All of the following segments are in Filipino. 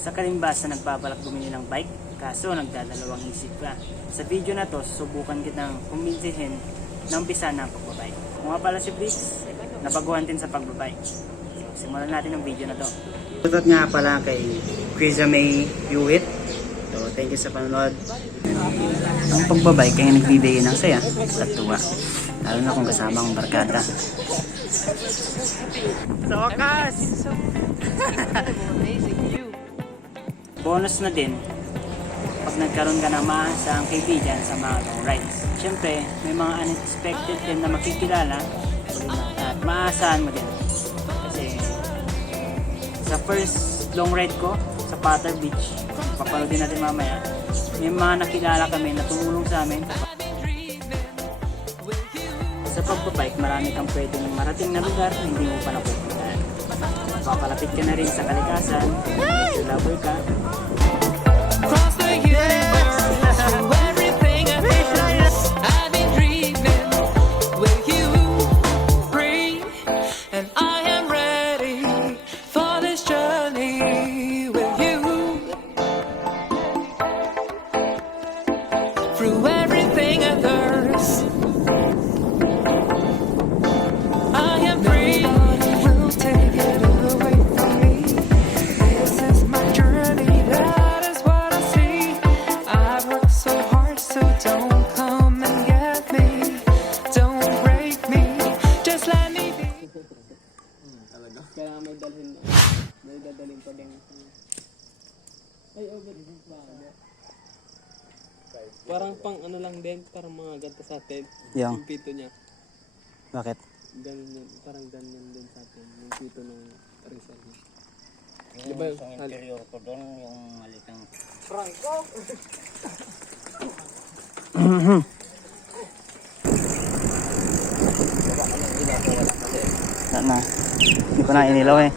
Sa kalimbasa nagbabalak bumili ng bike, kaso nagdadalawang isip ka. Sa video na to, susubukan kitang kumbinsihin ng umpisa ng pagbabike. Kung nga pala si Brixx, nabaguhan din sa pagbabike. So, simulan natin ang video na to. Shoutout nga pala kay Chris May Hewitt. So, thank you sa panonood. Ang pagbabike ay nagbibigay ng saya at tuwa. Lalo na kung kasama ang barkada. Sa wakas! Bonus na din pag nagkaroon ka ng maasahang kaibigan sa mga long rides. Siyempre, may mga unexpected din na makikilala at maasahan mo din. Kasi sa first long ride ko sa Patar Beach, papanood din natin mamaya, may mga nakilala kami na tumulong sa amin. Sa pagbabike, marami kang pwedeng marating na lugar na hindi mo pa napupuntahan. Papalapit ka na rin sa kalikasan, medyo lover ka. Cross the universe, everything I feel, I've been dreaming, will you bring, and I am ready for this journey with you, through everything I thirst, I am free, will take it away from me, this is my journey. Kaya may dalhin na. May dadalhin pa din. Ay, over. Parang pang ano lang din, parang mga ganito sa atin. Yung pito niya. Bakit? Ganyan, parang ganyan din sa atin. Yung pito ng Rizal. Yung diba, sa interior ko doon, yung malitang Franco! Wala na. Hindi ko na inilaw eh.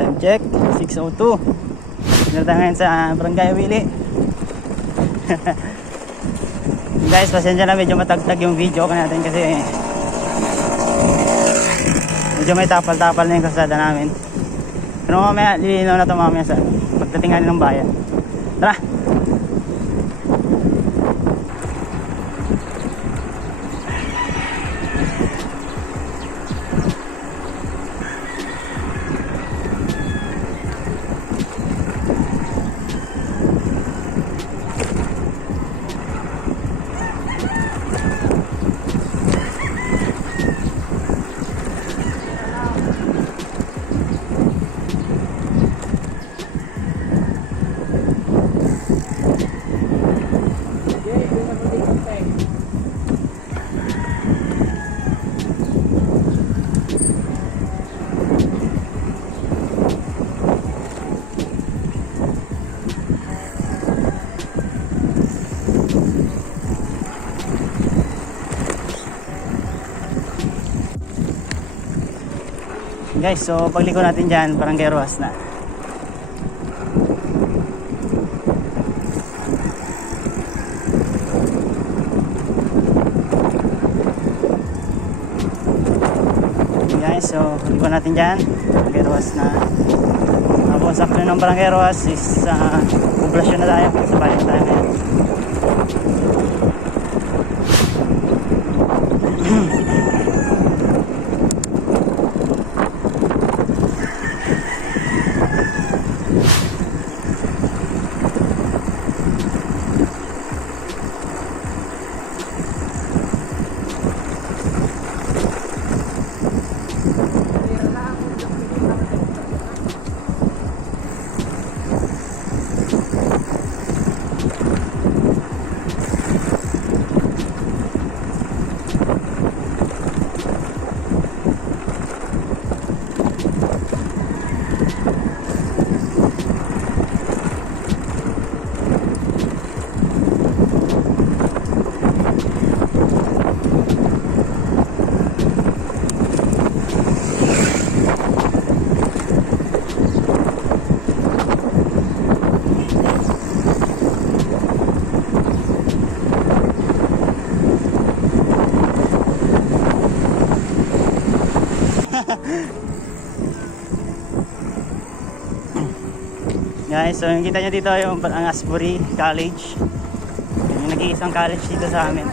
Time check, 6:02. Pinunta ngayon sa Barangay Willy. Guys, pasensya na medyo matagtag yung video ko natin kasi medyo may tapal-tapal na yung kasada namin. Pero mamaya, lilinaw na ito mamaya sa pagdating natin ng bayan. Tara! Guys, so pagliko natin dyan, parang Geroas na. Guys, so pagliko natin dyan, Geroas na. Tapos after ng parang Geroas is poblasyon na tayo, sa bahay na tayo ngayon. Guys, so yung kita nyo dito yung Asbury College. Yung nag-iisang college dito sa amin.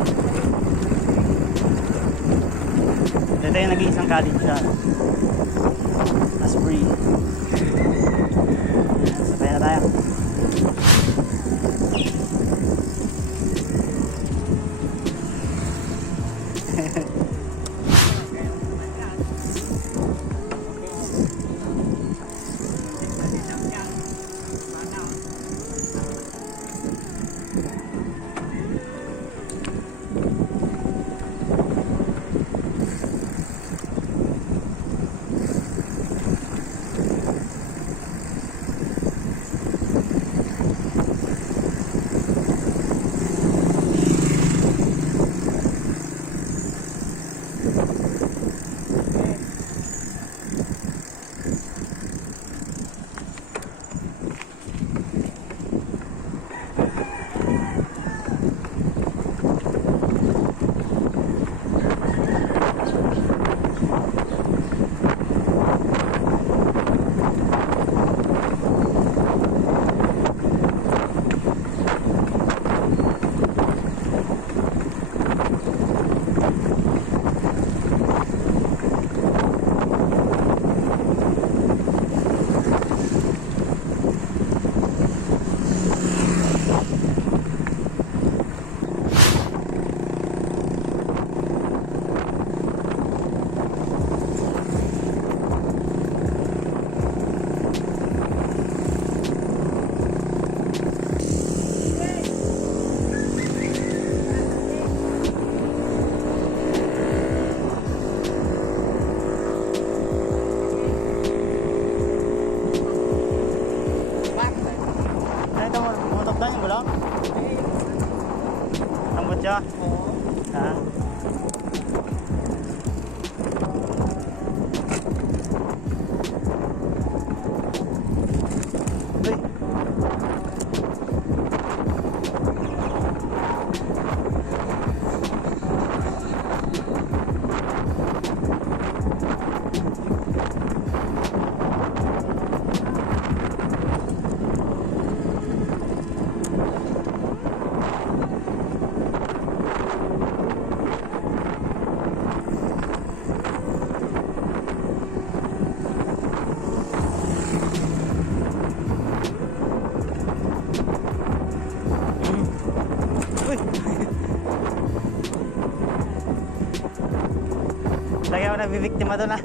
Ito yung nag-iisang college sa Asbury. Sabay na tayo. siya? Oo. Ha? Uy. Lagi ako nabibiktima doon ah.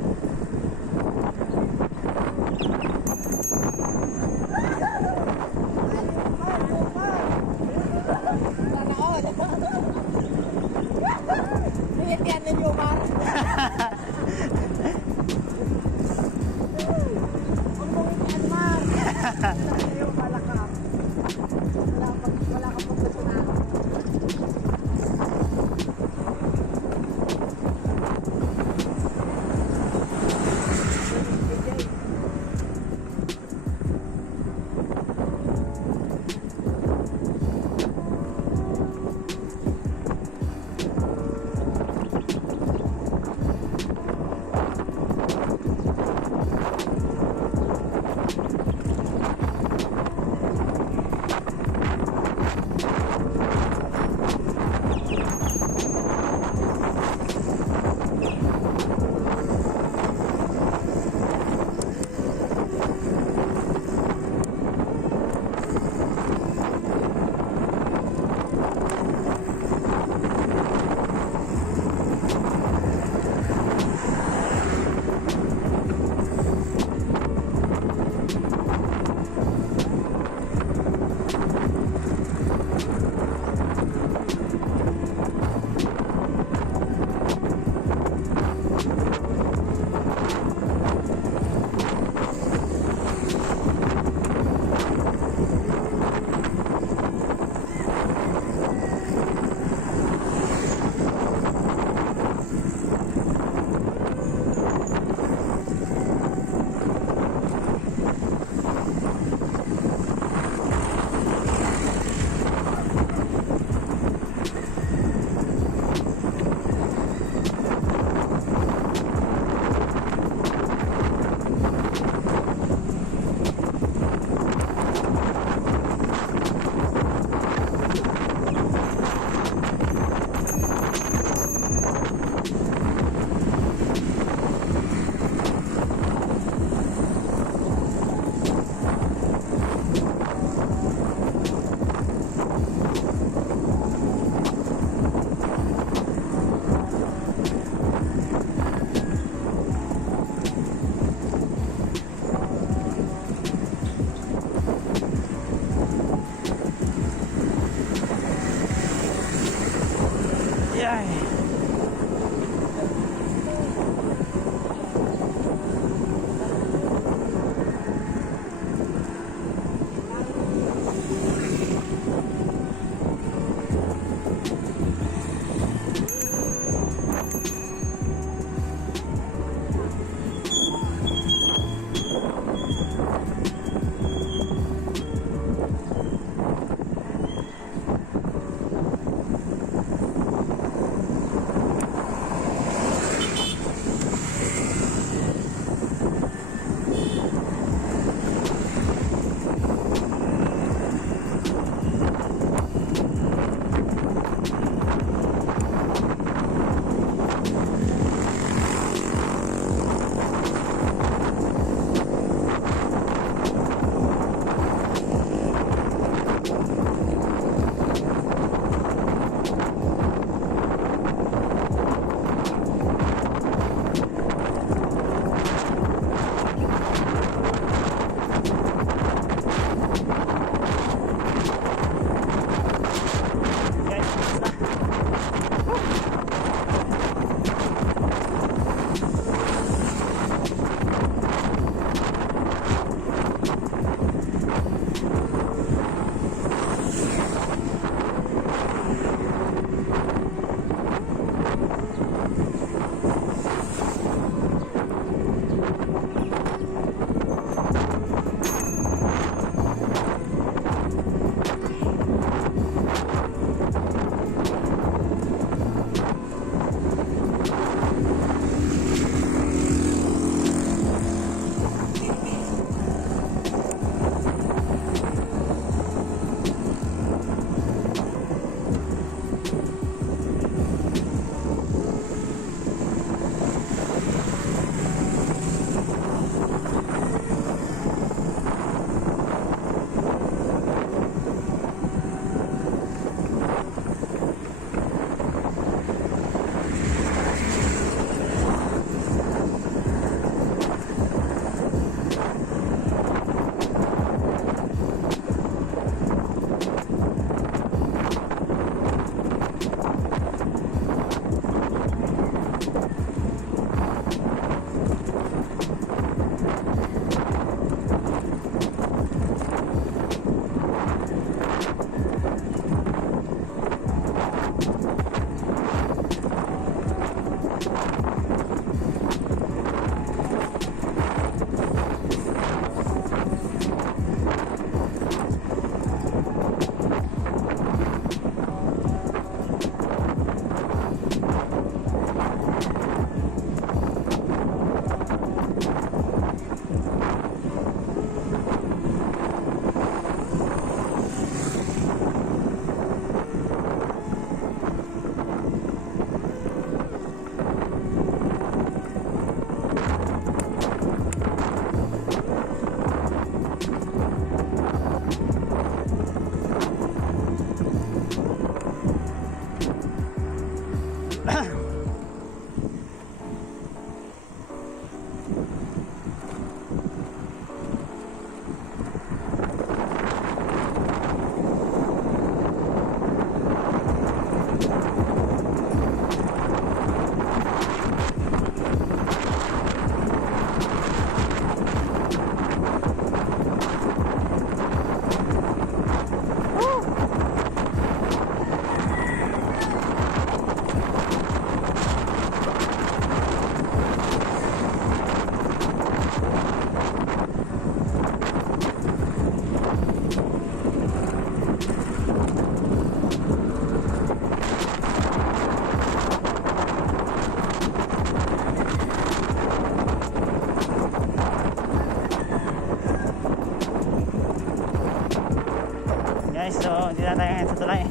guys, so hindi na tayo ngayon sa tulay.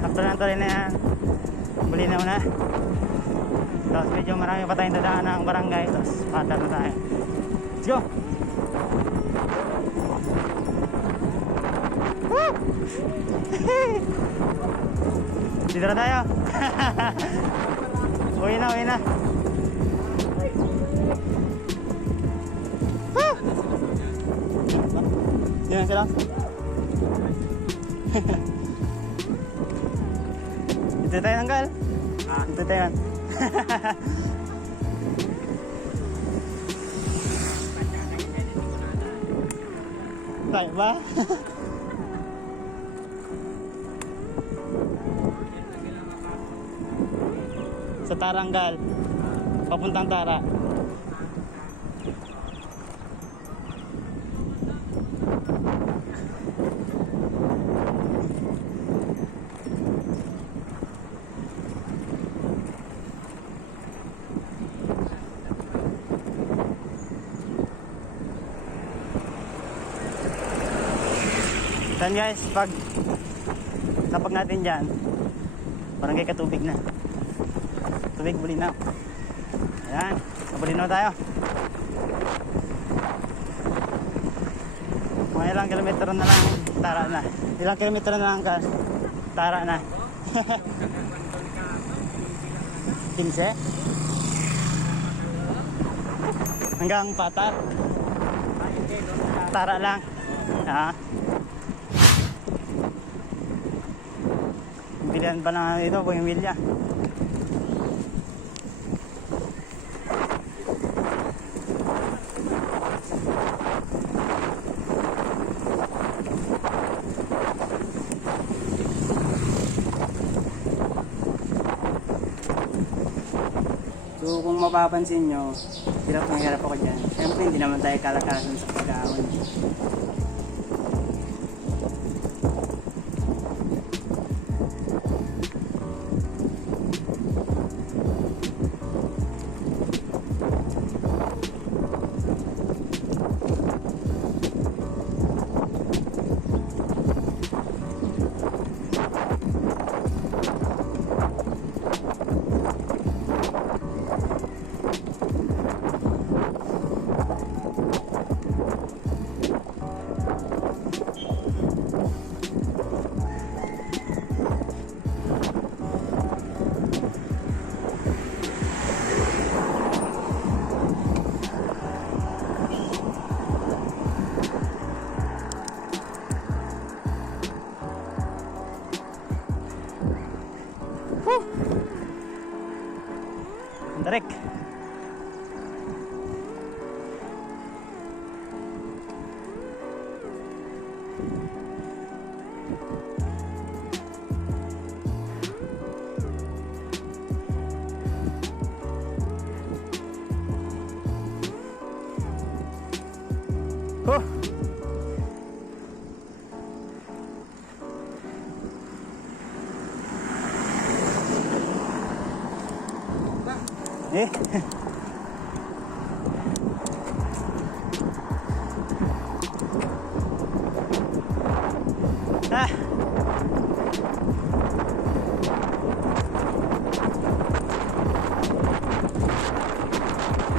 After ng tulay na yan, Bolinao na. Tapos medyo marami pa tayong dadaan ng barangay. Tapos Patar na tayo. Let's go! Woo! Dito na tayo. Uwi na, uwi na. Woo! Yan sila. Dito tayo nanggal. Dito tayo. Tayo ba? Sa Taranggal. Papuntang Tara. Dan guys, kapag natin dyan, parang kay katubig na. Tubig Bolinao. Ayan, sa Bolinao tayo. Mga ilang kilometro na lang, Tara na. Ilang kilometro na lang, Tara na. 15? Hanggang Patar. Tara lang. Bilihan pa na ito, Buhimilya. So kung mapapansin nyo, hirap ako dyan. Siyempre hindi naman tayo kalakasan sa pag-aawon. Tarik. Eh.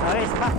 Okay, isa pa.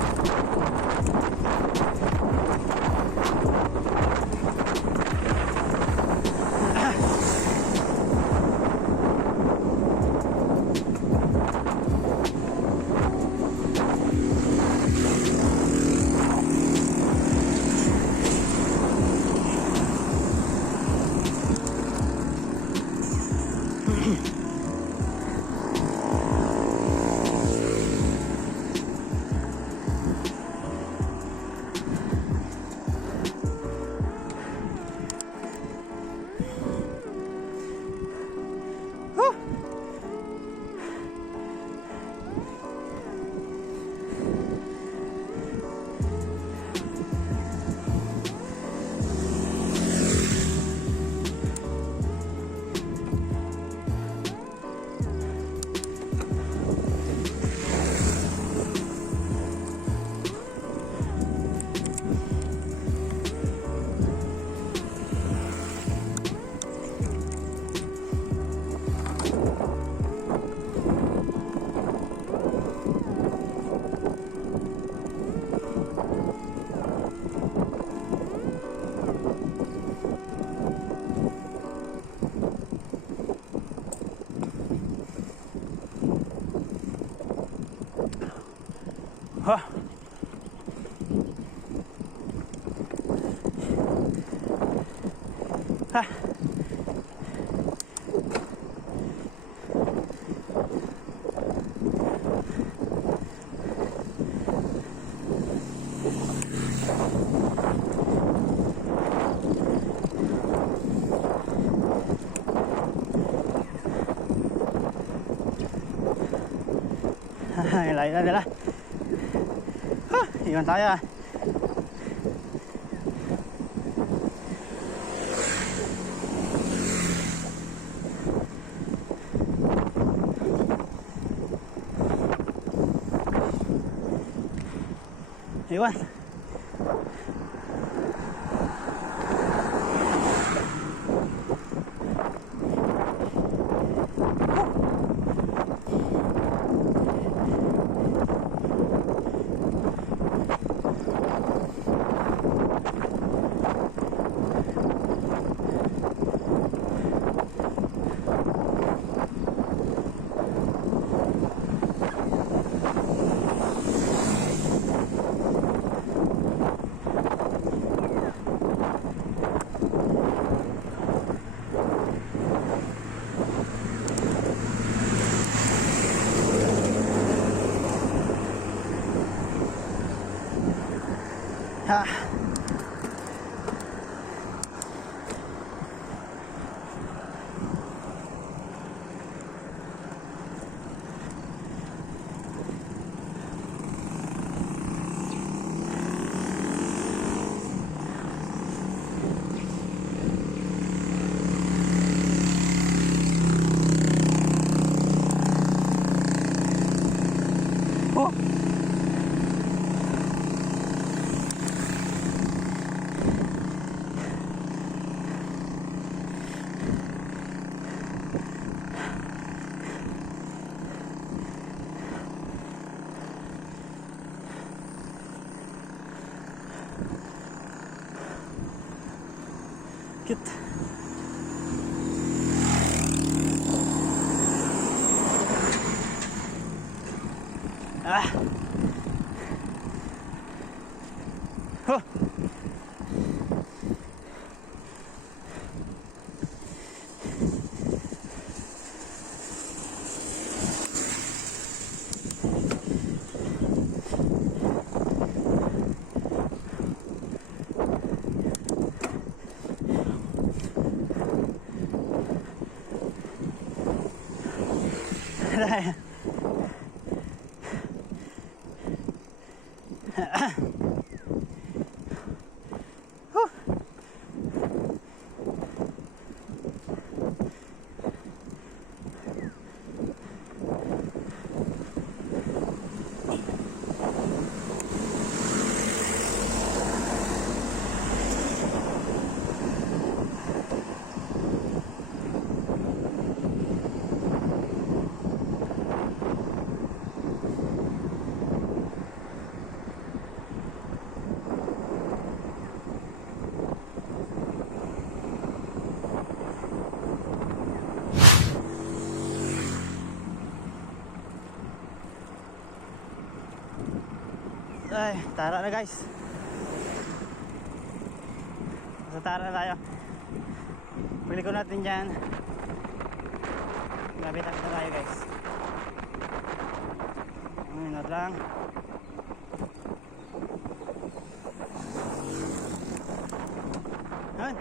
Ha. Ha. Layo na nila. Iwan tayo ah. Iwan. Ha. Oh. Cute. Ah. Huh. Ay, tara na guys. Sa tara na tayo. Balik ko natin dyan. Lapit-lapit na tayo guys. Minot lang. Han.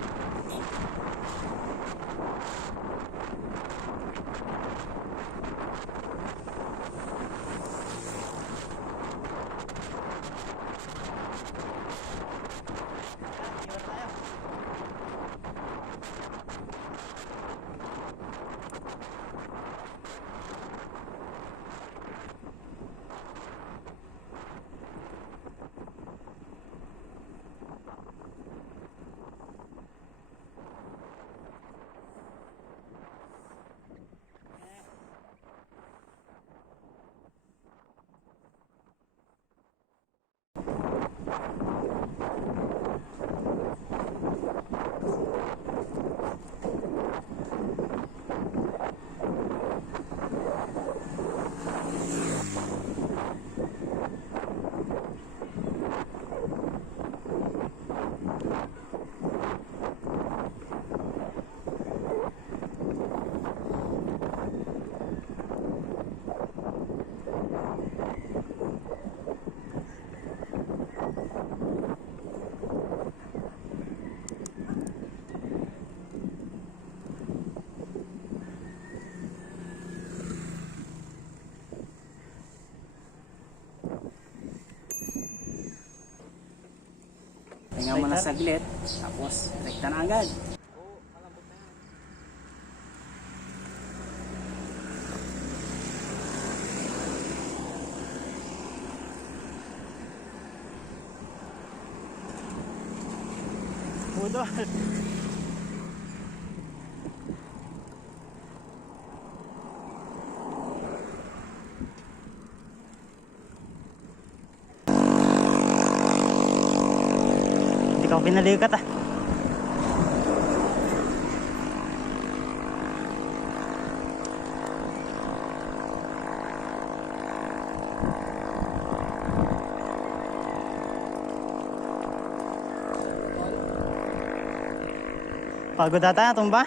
mga saglit, tapos rekta na agad. Budol. Hindi ka pinalikat ah. Pagod ata, tumba?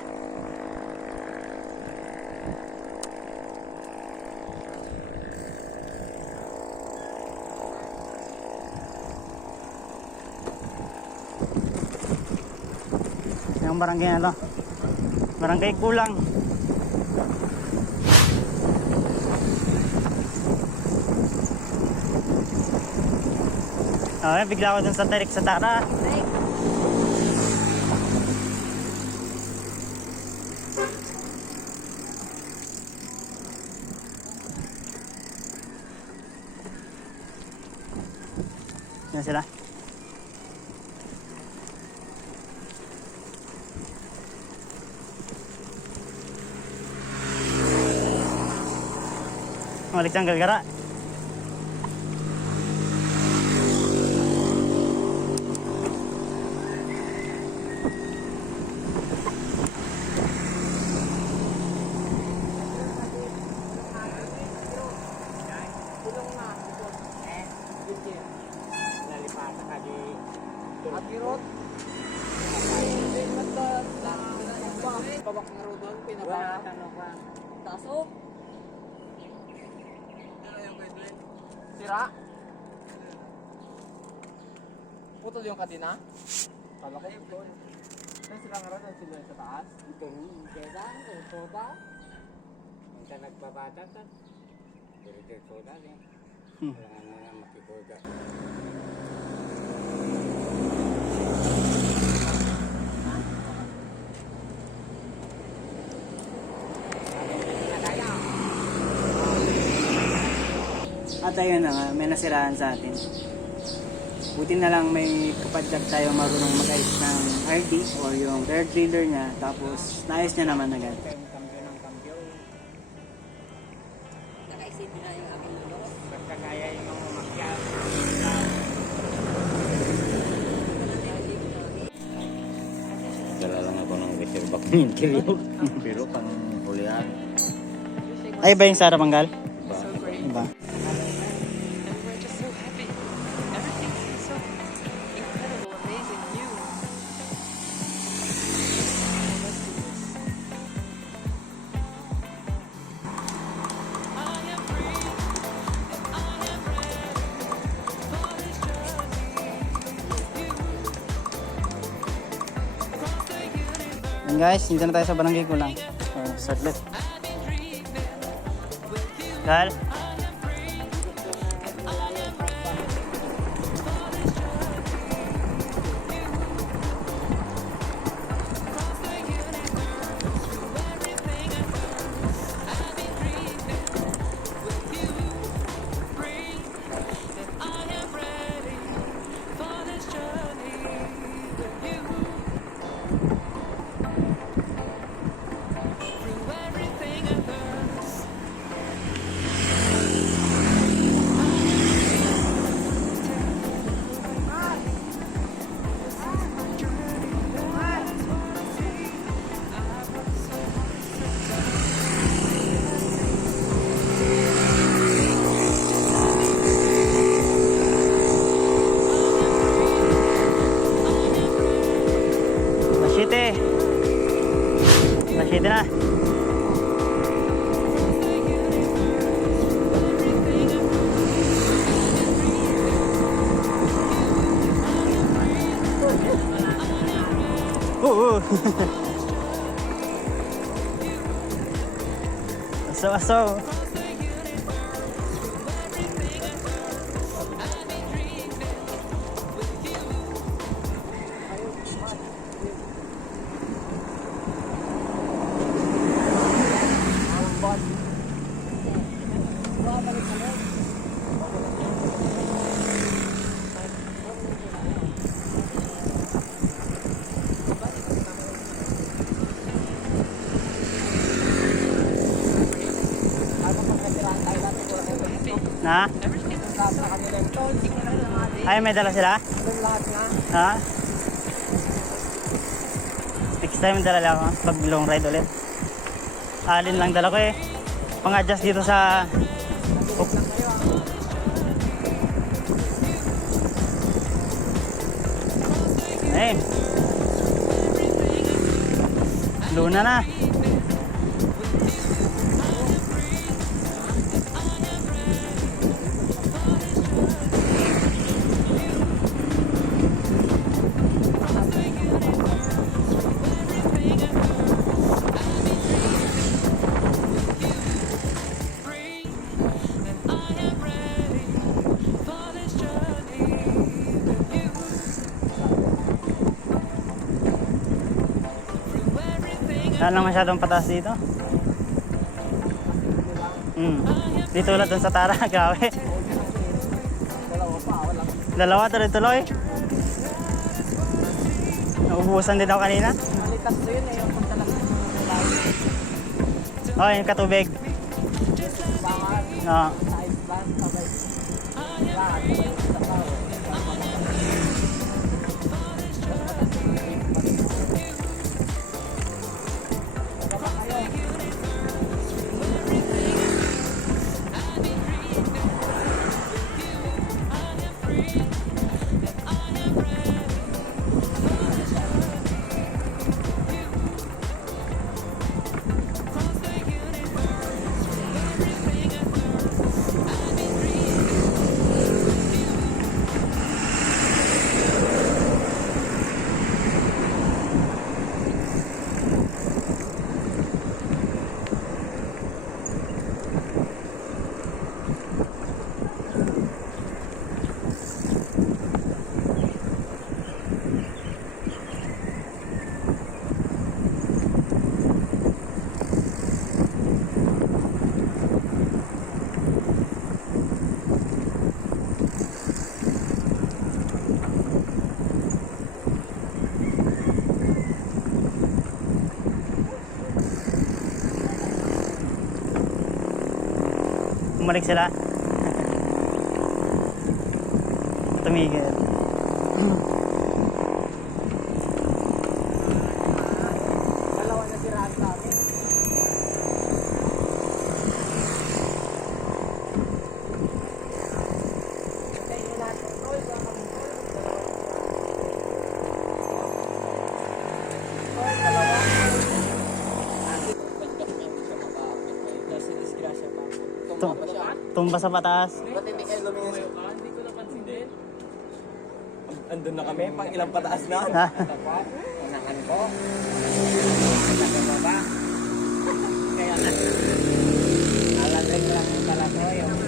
Yung barangay ano? Barangay Kulang. Okay, bigla ako dun sa tarik sa tara. Yan sila. Malik sang galgara. Akirot. Babak nga ro doon, pinabaka. Tasok. Sira. Putol yung kadina? Kala ko putol. Saan sila nga ro doon sila sa taas? Kaya soda. Minsan nagpabata ka. Dito soda rin. Kailangan mo na makikuga. At ayun na nga, may nasiraan sa atin. Buti na lang may kapadyak tayo marunong mag-ayos ng RD or yung air driller niya, tapos naayos niya naman agad. Yung kambyo ng kambyo. Nakaisip na yung aming lulo. Basta kaya yung mga umakyat. Dala lang ako ng reserve ng interior. Pero pang hulihan. Ay ba yung Sara Panggal? Diba? Diba? And we're just so happy. Everything seems so incredible, amazing, new. Let's do this. I am free. I am ready for this journey with you. Across the universe, Yan guys, dito na tayo sa barangay Kulang. Saglit. I've been dreaming with you. Gal. Masyete na. Aso. Na? Lahat na kanila yung tol. Ay, may dala sila? Yung lahat nga. Ha? Next time dala lang ako pag long ride ulit. Alin lang dala ko eh. Pang-adjust dito sa... Ay. Luna na. Wala lang masyadong pataas dito. Dito ulit dun sa Tara, gawe. Dalawa tuloy-tuloy. Naubusan din ako kanina. Malitas na yun eh. Yung kung talaga. Oh, yung katubig. Bangan. Oo. Sa ice band. Sabay. Lahat. Sa tao. Bumalik sila. Tumigil. Dalawa na siraan sa amin. Tumba sa pataas. Ba't hindi kayo lumingon? Hindi ko napansin din. Andun na kami, pang ilang pataas na. Ha? Unahan ko. Nakababa. Kaya na. Alalay ko lang yung pala ko yung...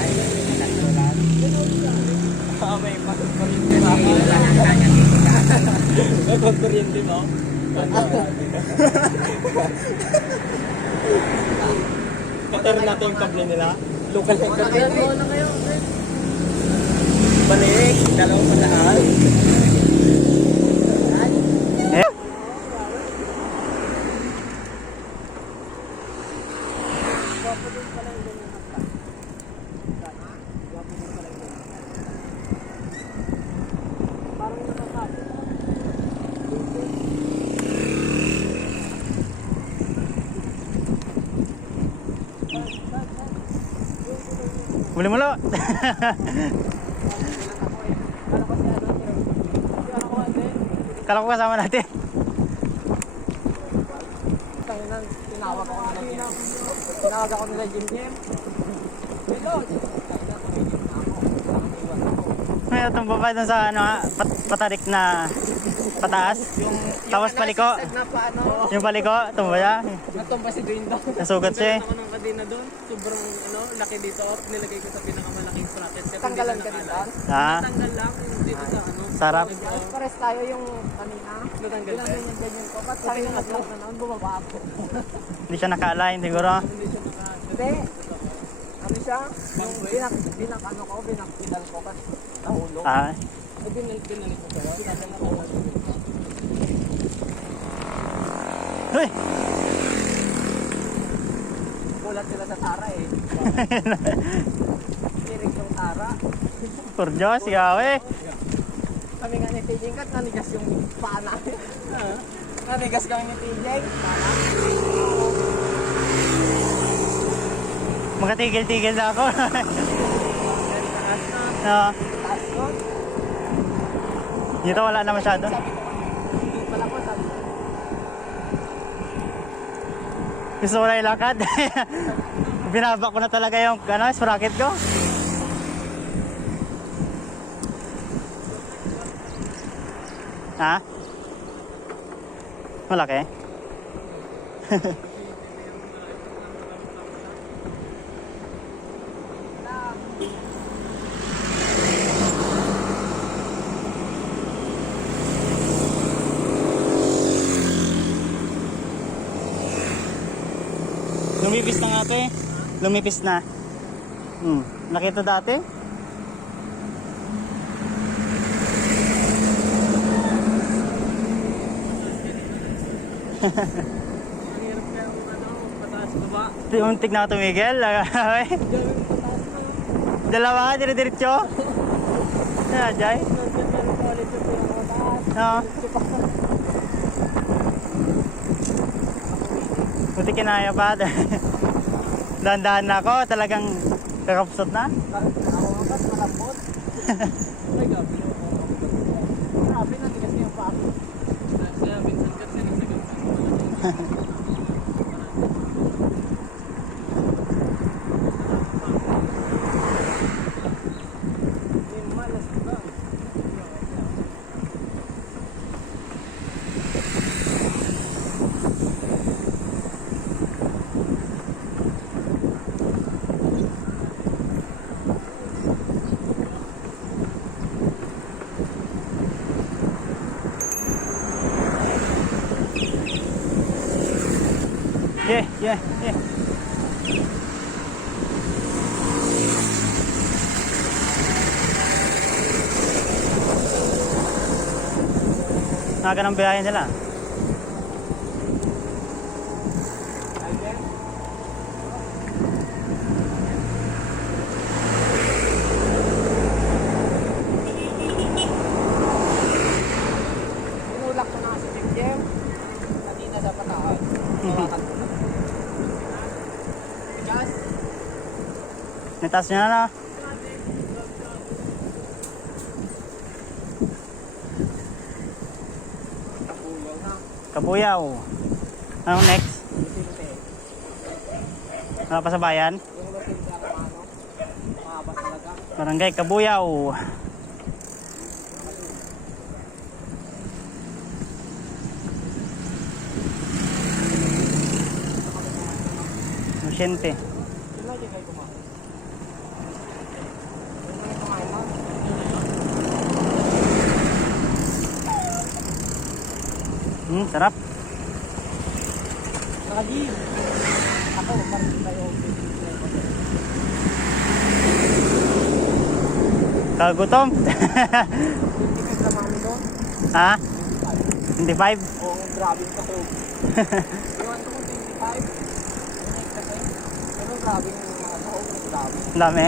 Ay, nakasulat. May pagkuryente. Wala nang kanya dito ka. May pagkuryente mo? Patar natin yung kable nila. Local na yung kable. Balik, dalawang pataas. Eh? Muli mulo. Kala ko kasama natin. Tinawag ako nila Jim. May tumba pa dun sa ano, patarik na pataas. Tapos paliko. Yung paliko, tumba siya. Natumba si Dwayne daw. Nasugat siya eh. Ako nung kadena doon, sobrang laki dito at nilagay ko sa pinakamalaking bracket. Kasi Tanggalan ka rin doon? Ha? Tanggal lang dito sa ano. Sarap. Pares tayo yung kanina. Natanggal Bilang ka. ganyan ko. Ba't sabi ng vlog na noon, bumaba ako. Hindi siya naka-align siguro. Hindi. Ano siya? Yung binakidal ko kasi nahulog. Ah. Eh, binalik ko sa'yo. Pinadala ko. Uy! Bulat lahat sila sa Tara eh. Tirig yung Tara. Por Diyos, sigaw eh. Kami nga ni Tijeng kat, nanigas yung paa namin. Nanigas kami ni Tijeng. Makatigil-tigil na ako. Oo. Taas ko. Dito wala na masyado. Sabi ko, hindi pala ko, sabi ko. Gusto ko na ilakad. Binaba ko na talaga yung sprocket ko. Ha? Malaki? Lumipis na nga ito eh. Lumipis na. Nakita dati? Ang hirap kaya yung pataas baba. Untik na tumigil. Dami yung pataas na. Dalawa, dire-diretso. Jay. Nandiyan ka rin ulit yung pataas. Oo. Buti kinaya pa. Dahan-dahan na ako. Talagang kakapsot na. Ako nga ba't malambot? Ay, gabi yun. Grabe, nanigas niya yung paa ko. Kaya minsan kat nanisagang malas ba? Yeah. Naga ng biyahe nila. Tinulak ko na si Jim Jim. Kanina dapat ako. Tawakan ko na. Bigas. Nitas niya na. Kapuyaw na. Kabuyaw. Anong next? Bisinte. Wala pa sa bayan? Yung bisinte ako ano. Mahaba talaga. Barangay Kabuyaw. Musyente. Yun lang din kayo kumain. Yun lang yung kumain mo. Sarap. Lagi. Ako, parang tayo. Kagutom. Ticket na mami doon. Ha? 25? Oo, grabe yung katog. Iwan ko kung 25. Yung kasi. Pero grabe yung mga tao. Grabe. Ang dami.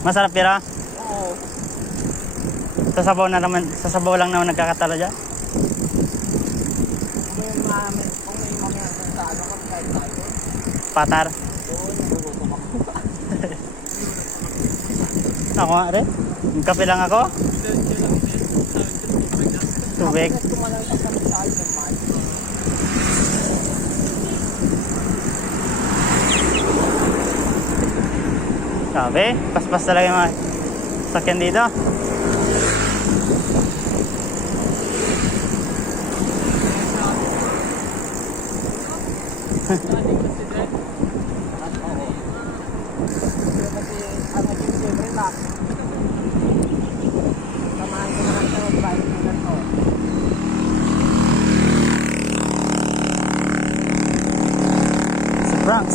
Masarap pira. Oo. Sa sabaw lang naman nagkakatalo dyan. Kung may mamaya sa ano, kahit tayo. Patar. Doon, nagugutom ako. Ako nga rin. Kape lang ako. Tubig. Ako, kumalang sa kapital ng Mark. Sabi, paspas talaga yung mga sakyan dito. Kasi, ano, yung siyempre na. Samahan ko naman sa drive na ganito. Sa Brixx.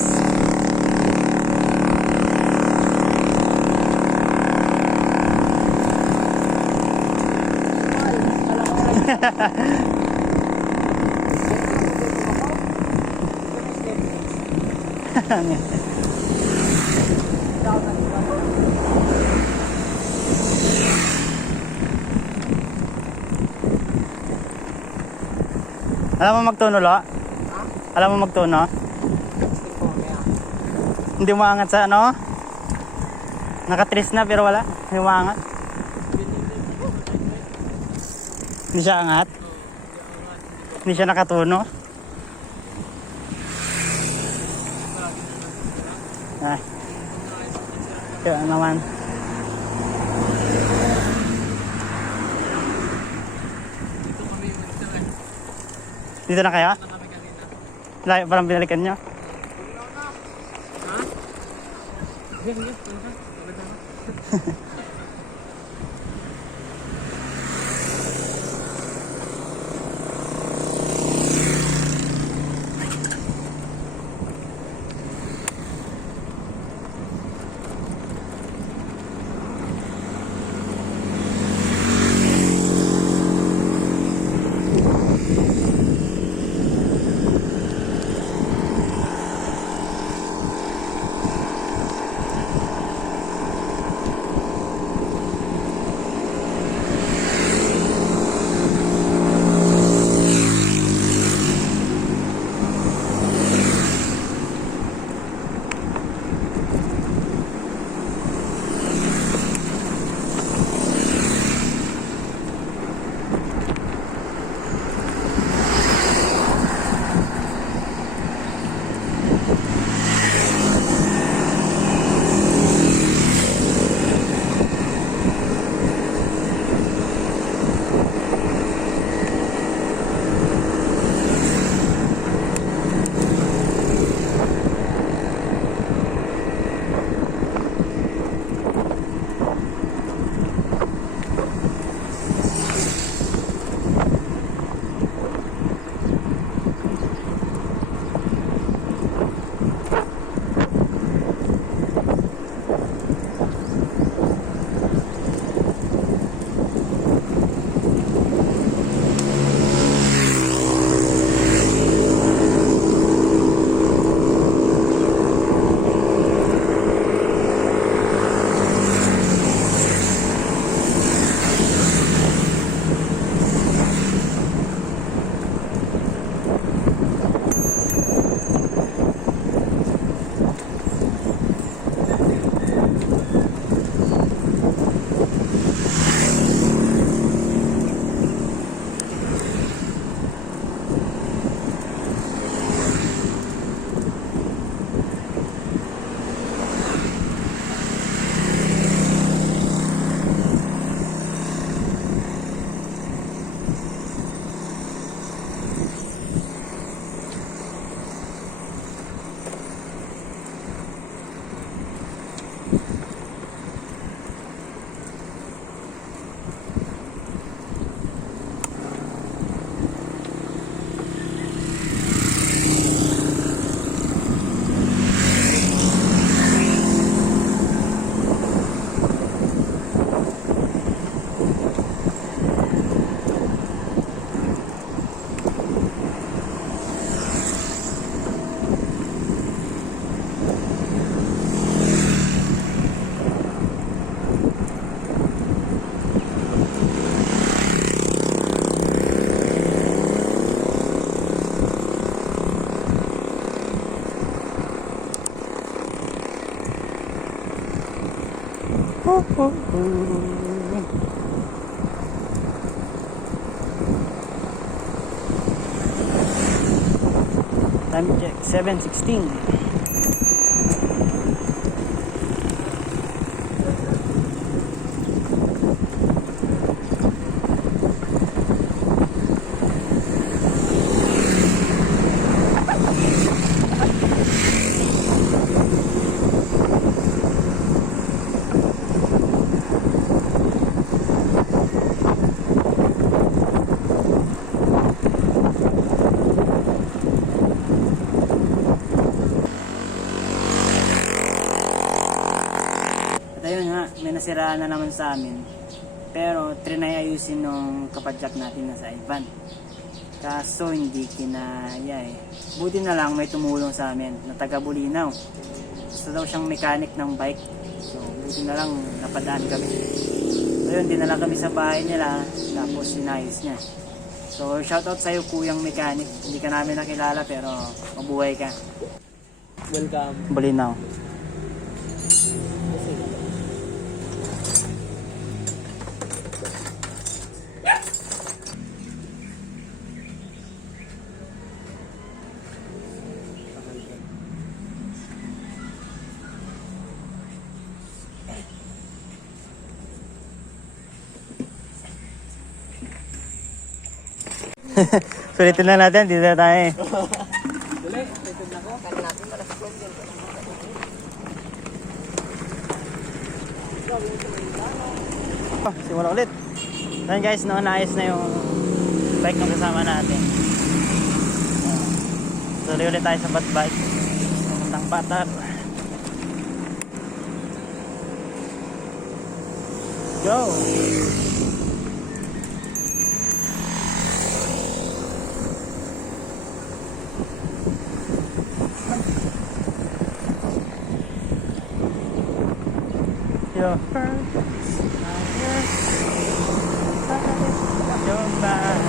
Alam mo magtuno, Lo? Alam mo magtuno? Hindi umangat sa ano? Nakatris na pero wala. Hindi umangat. Hindi siya angat. Hindi siya nakatuno. Ah. Kaya naman. Dito na kaya? Layo parang binalikan nyo. Time check, 7:16. Ayun nga, may nasiraan na naman sa amin. Pero trinay ayusin nung kapadyak natin na sa van. Kaso hindi kinaya eh. Buti na lang may tumulong sa amin na taga Bolinao. Gusto daw siyang mechanic ng bike. So buti na lang napadaan kami. So yun, dinala kami sa bahay nila tapos sinayos niya. So shoutout sa'yo kuyang mechanic. Hindi ka namin nakilala pero mabuhay ka. Welcome. Bolinao. Sulitin na natin, dito na tayo eh. Dali, record na ko. Kaya natin pala sa vlog yan. Simula ulit. Then guys, naayos na yung bike ng kasama natin. Tuloy ulit tayo sa bat bike. Puntang Patar. Go! Your purpose, your mind.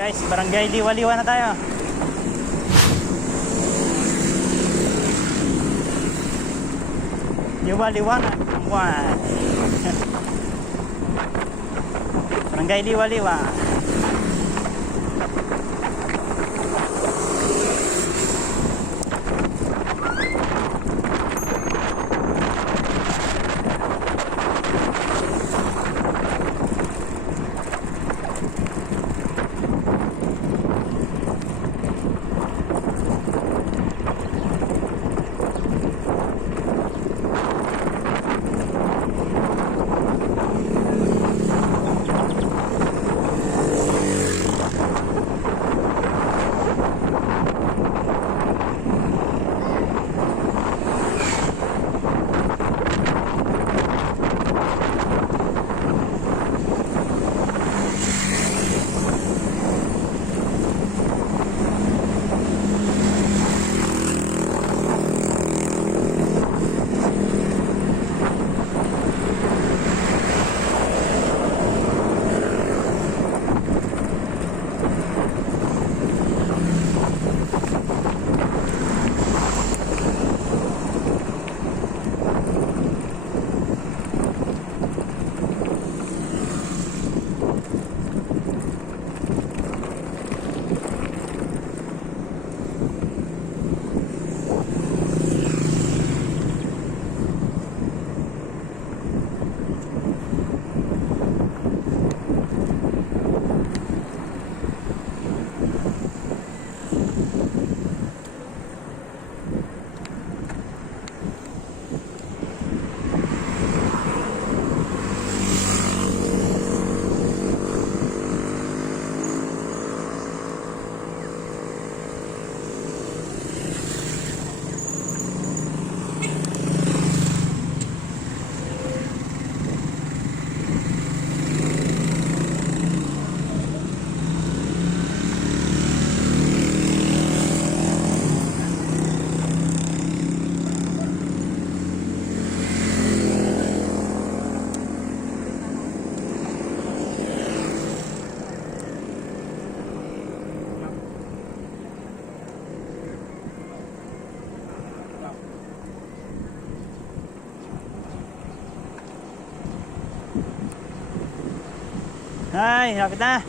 Guys, barangay Liwa-Liwa na tayo. Liwa-Liwa na. Barangay Liwa-Liwa. Ay, lapit na.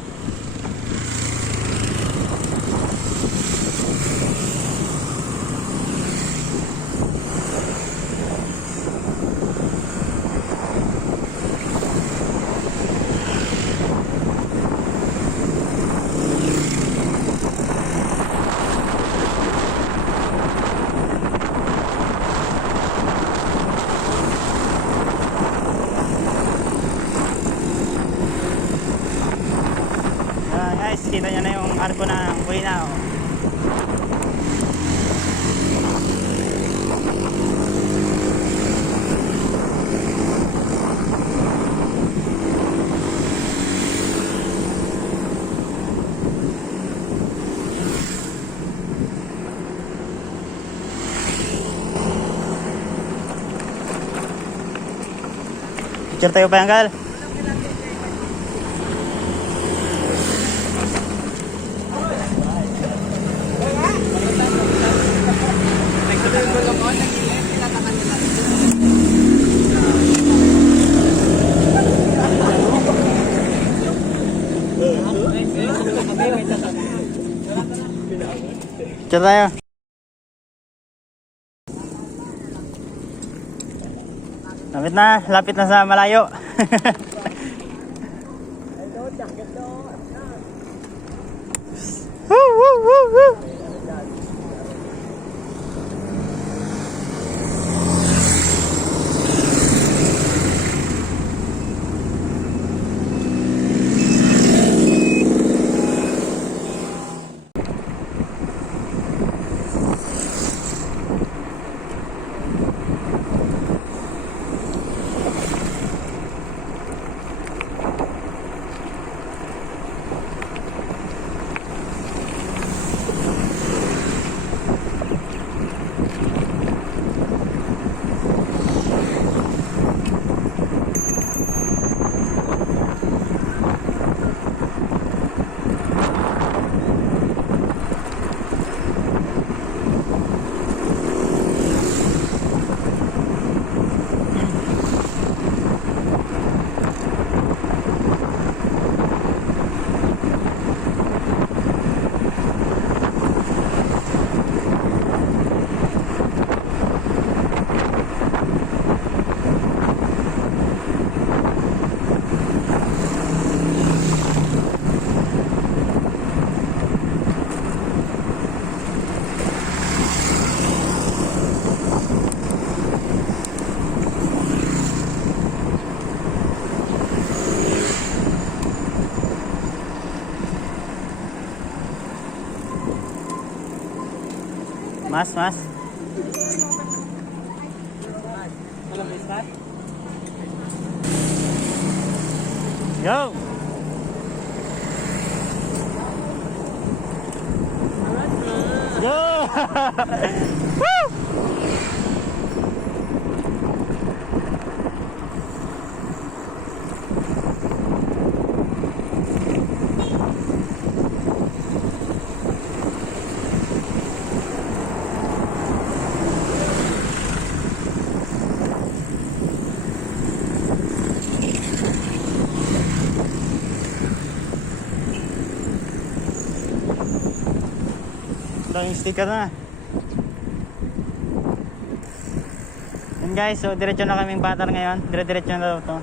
barko ng Bolinao. Picture tayo pa, Uncle. Picture tayo. Lapit na sa malayo. Woo, woo, woo, woo. Mas. Yo! Go! Woo! Yung sticker na. Yan guys, so diretso na kaming Patar ngayon. Diretso na daw to.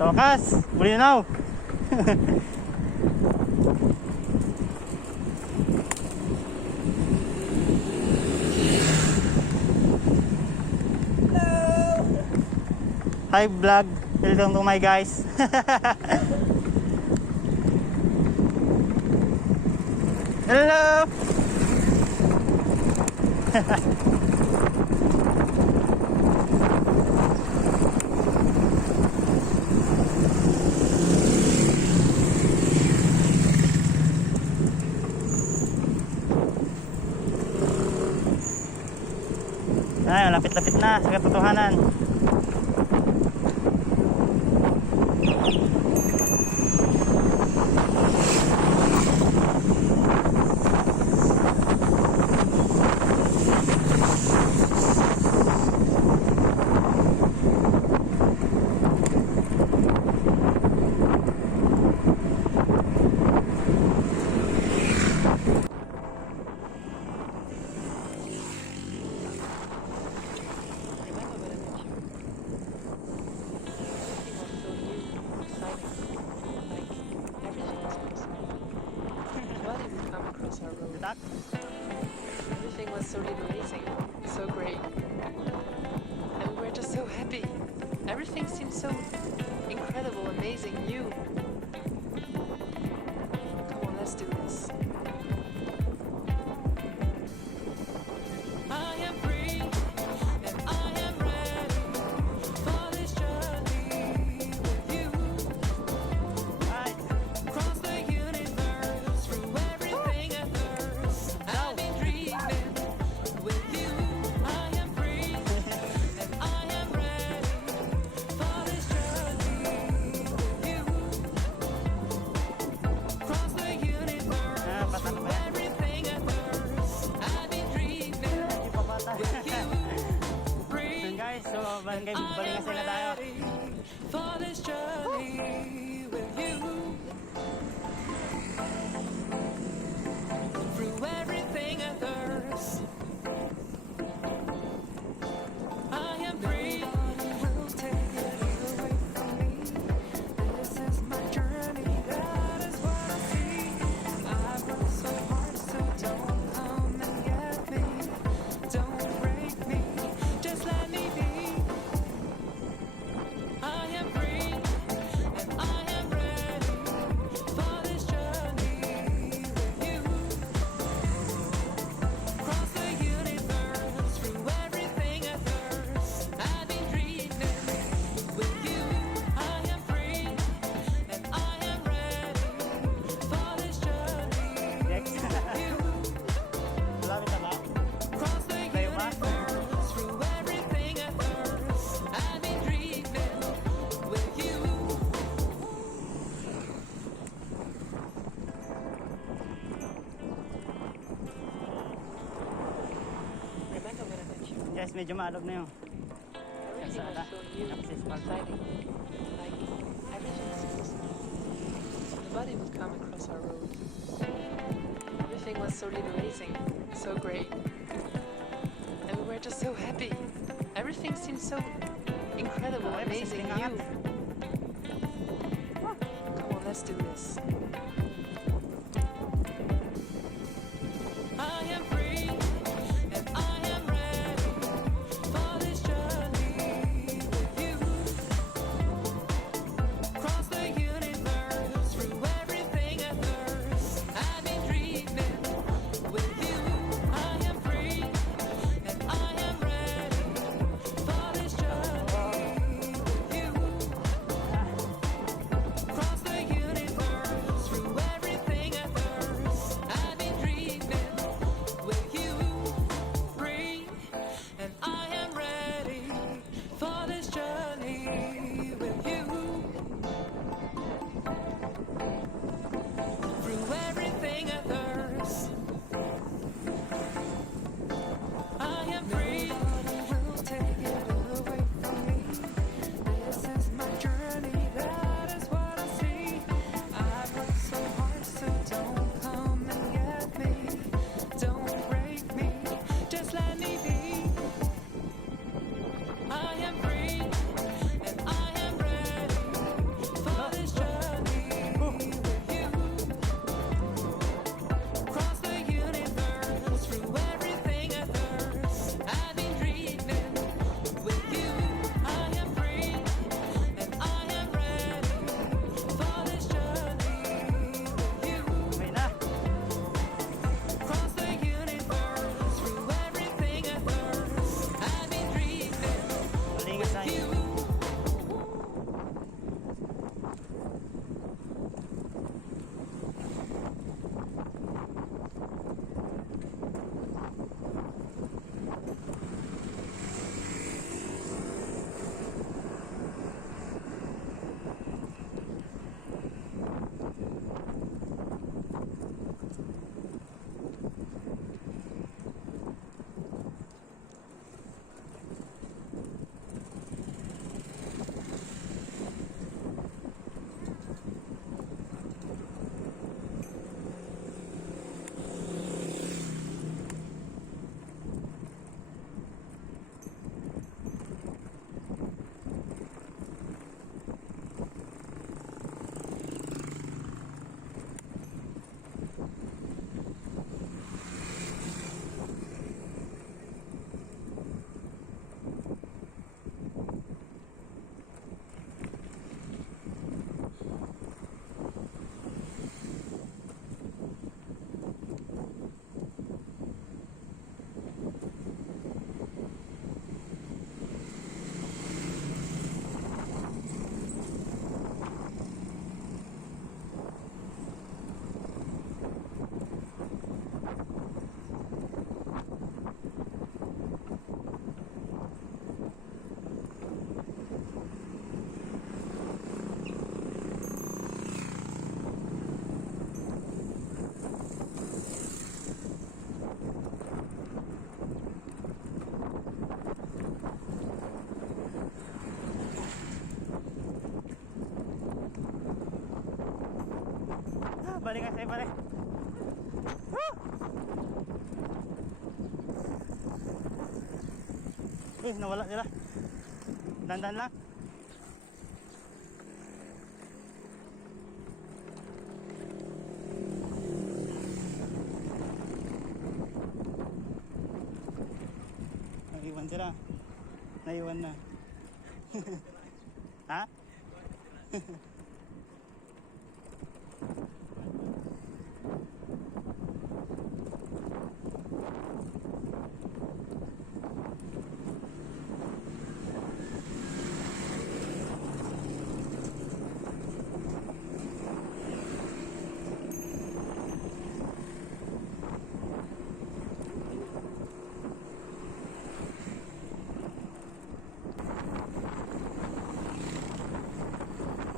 Tokas, Bolinao. Hi vlog, welcome to my guys. Hello. Ay, lapit-lapit na sa katotohanan. Everything was so amazing, so great. And we were just so happy. Everything seemed so incredible, amazing you. Come on, let's do this. I am free and I am ready for this journey with you. Cross the universe through everything and first. I've been dreaming with you. I am free and I am ready for this journey with you. Cross the universe through everything and first. I've been dreaming with you. Yun guys, so barangay Balingasay na tayo. For this journey with you. Through everything I thirst. I am free. Will take it away from me. This is my journey. That is what I see. I've worked so hard, so don't come and get me. Don't break me. Just let me be. I am free and I am ready for this journey with you. Cross the universe through everything I thirst. I've been dreaming with you. I am free and I am ready for this journey with you. Malapit na ba? Cross the universe through everything I thirst. I've been dreaming with you. Rebecca, what about you? Guys, medyo maalog na yung Everything was so new, Access park. exciting. Like, everything was nobody would come across our road. Everything was so liberating, so great. And we were just so happy. Everything seemed so incredible, amazing, new. Come on, let's do this. I am free and I am ready for this journey with you. Cross the universe through everything I thirst. I've been dreaming with you. I am free and I am ready for this journey with you. Cross the universe through everything I thirst. I've been dreaming with you. Free and I am ready for this journey with you. Through everything I thirst. I am free. Will take it away from me. This is my journey. That is what I see. I've worked so hard, so don't come and get me. Don't break me. Just let me be. I am free and I am ready for this journey with you. Cross the universe through everything I thirst. I've been dreaming with you. I am free and I am ready for this journey with you. Okay na. Cross the universe through everything I thirst. I've been dreaming Balingasay. with you. Nawala sila. Dandan lang. Naiwan sila. Naiwan na. Ha?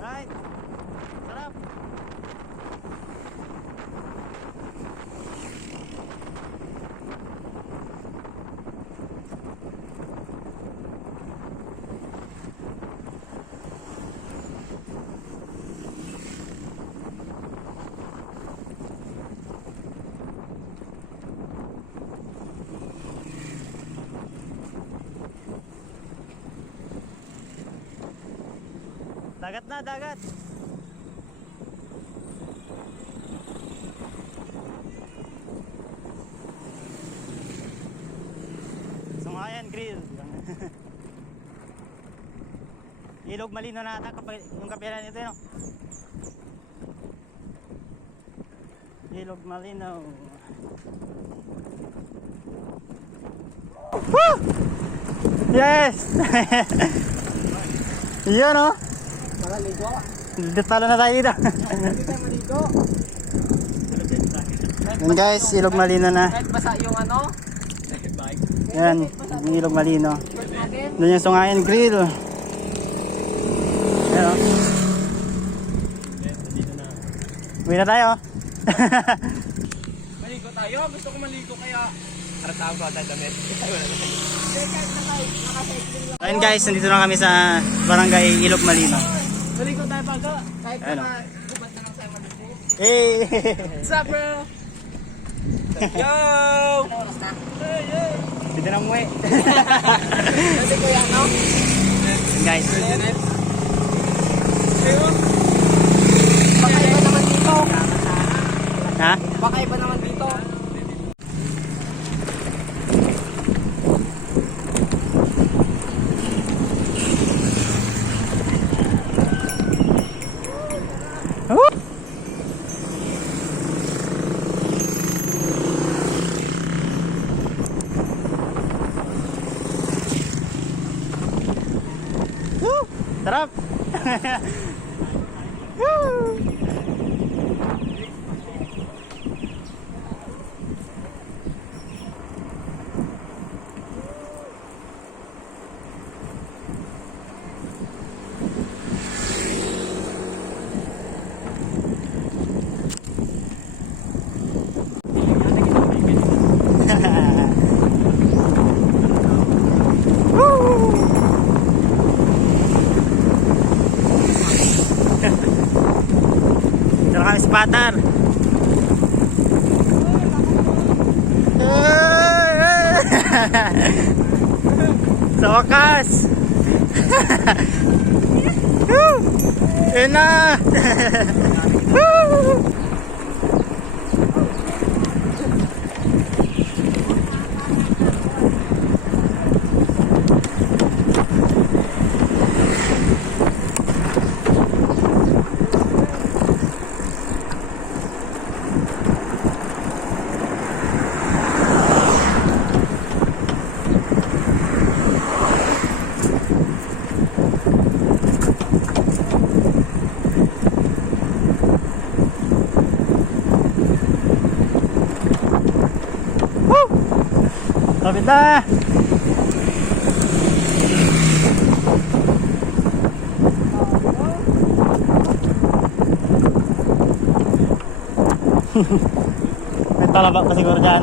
Right. Sarap. Dagat na, dagat. Sungayan grill. Ilog malino na ata kapag yung kapilan nito, no? Ilog malino. Woo! Yes! Yan, no? Nakaligo. Talo na tayo dito. Hindi tayo maligo. Yan guys, ilog malino na. Kahit basa yung ano. Yan, yung ilog malino. First natin. Doon yung Sungayan Grill. Yan, o. Uwi na tayo. Maligo tayo. Gusto ko maligo kaya. Karatawa ko tayo damit. Ayun guys, nandito na kami sa barangay Ilog Malino. Maligo tayo bago. Kahit Ano? gubat na lang tayo maligo. Hey! What's up, bro? Yo! Ano oras na? Dito na umuwi. Kasi kuya, no? Ayun guys. Baka iba naman dito. Ha? Baka iba naman dito. Sarap! Woo! Dito kami sa Patar. Sa wakas. Yun na. Lapit na! May talabak pa siguro dyan.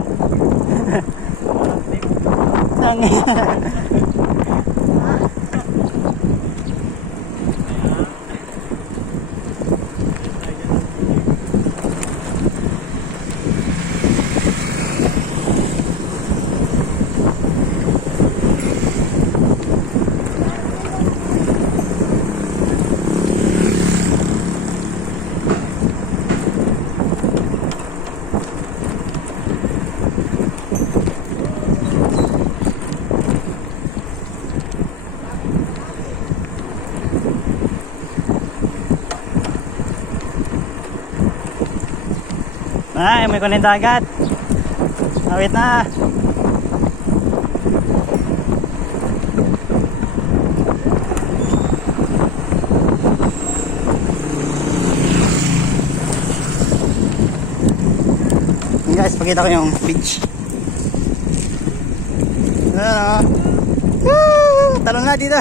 Ay, may kunin dagat. Awit na. Yun guys, pakita ko yung beach. Ayan o. Woo! Talon na dito.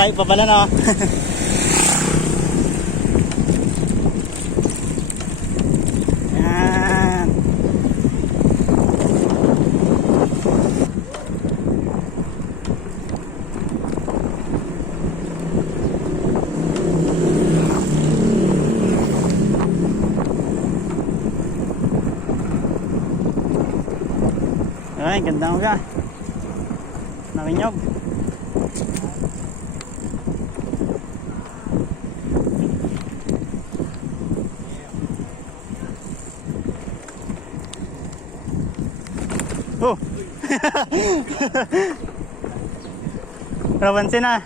Live pa pala no. Yan. Ay, ganda mo ka. Nakinyog. Oh. Napansin na.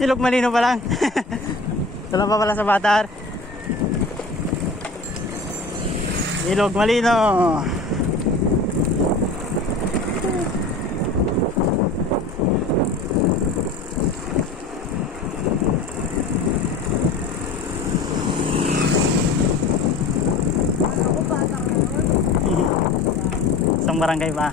Ilog malino pa lang. Ito lang pa pala sa Patar. Ilog malino. Isang barangay pa.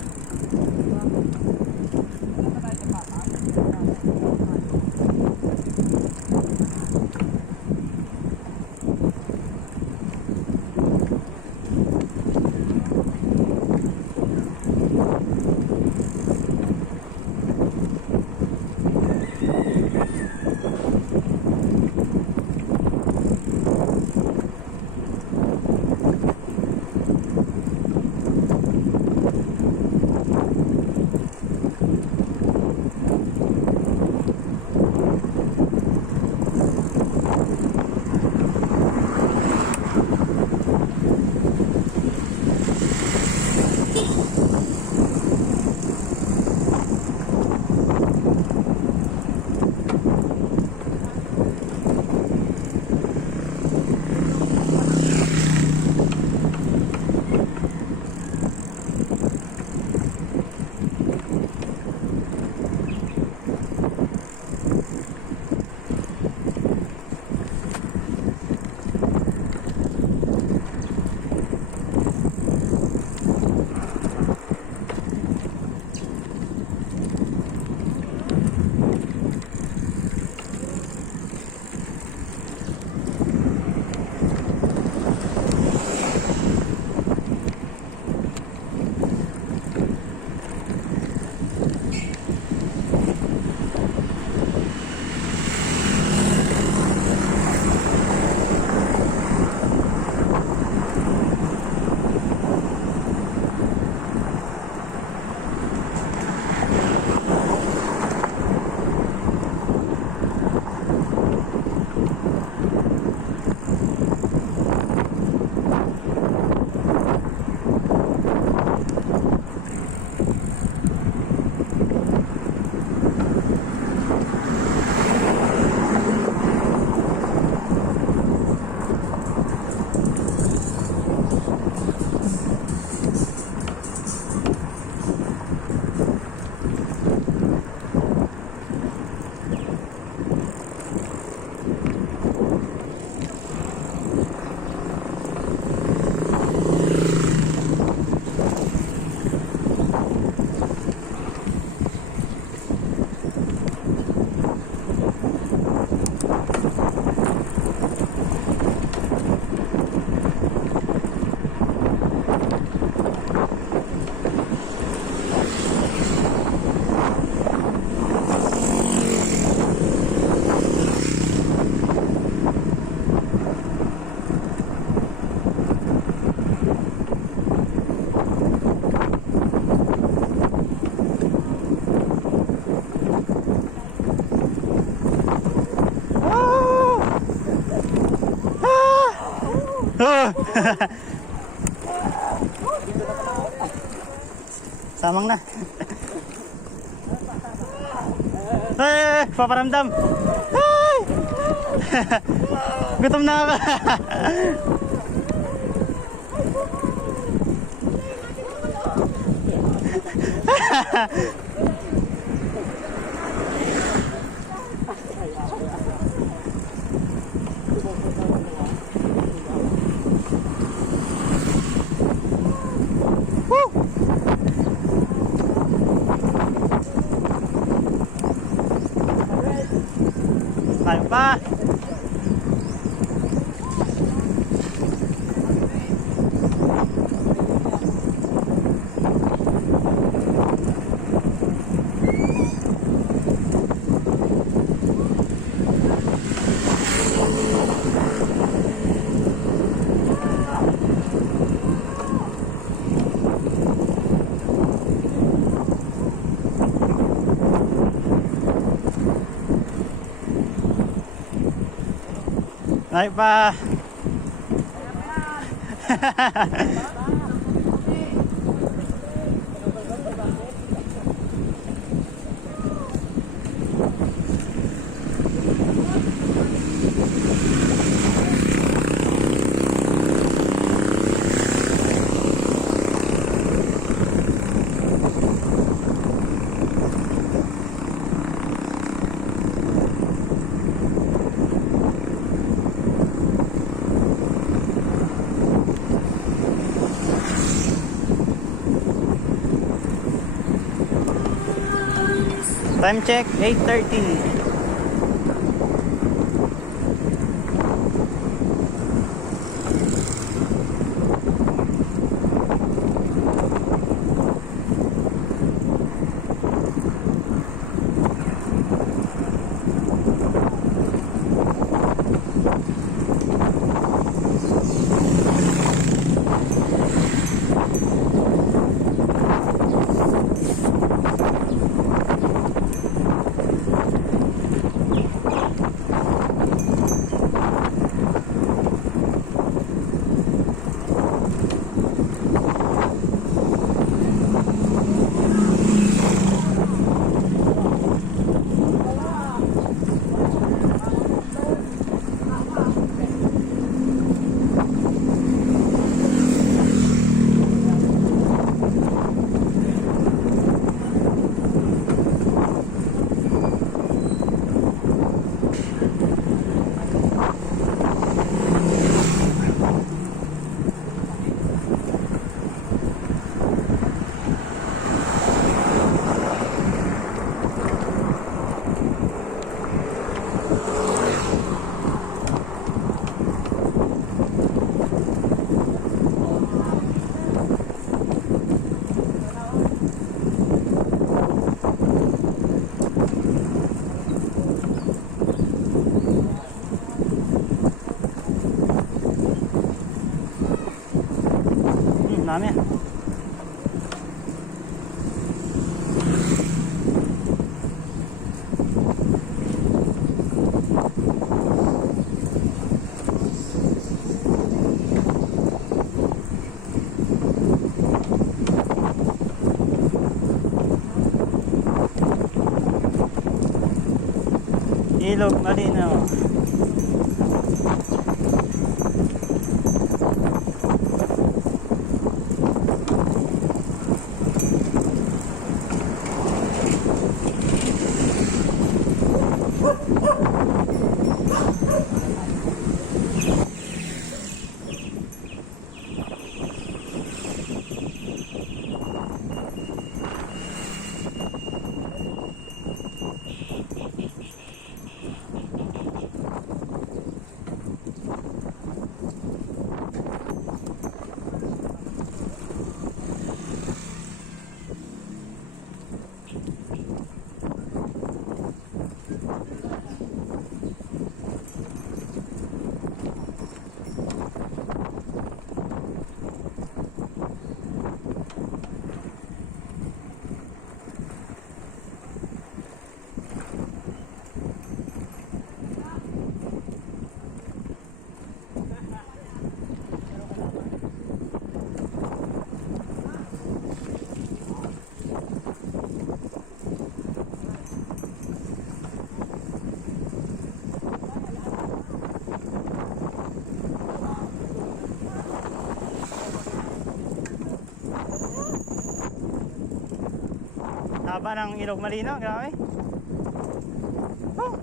Samang na. Paparamdam. Ay! Gutom na ako. Tayo pa. Tayo pa. Time check, 8:30. Dami. Ilog Malinaw. Haba ng ilog malinaw, grabe. Oh.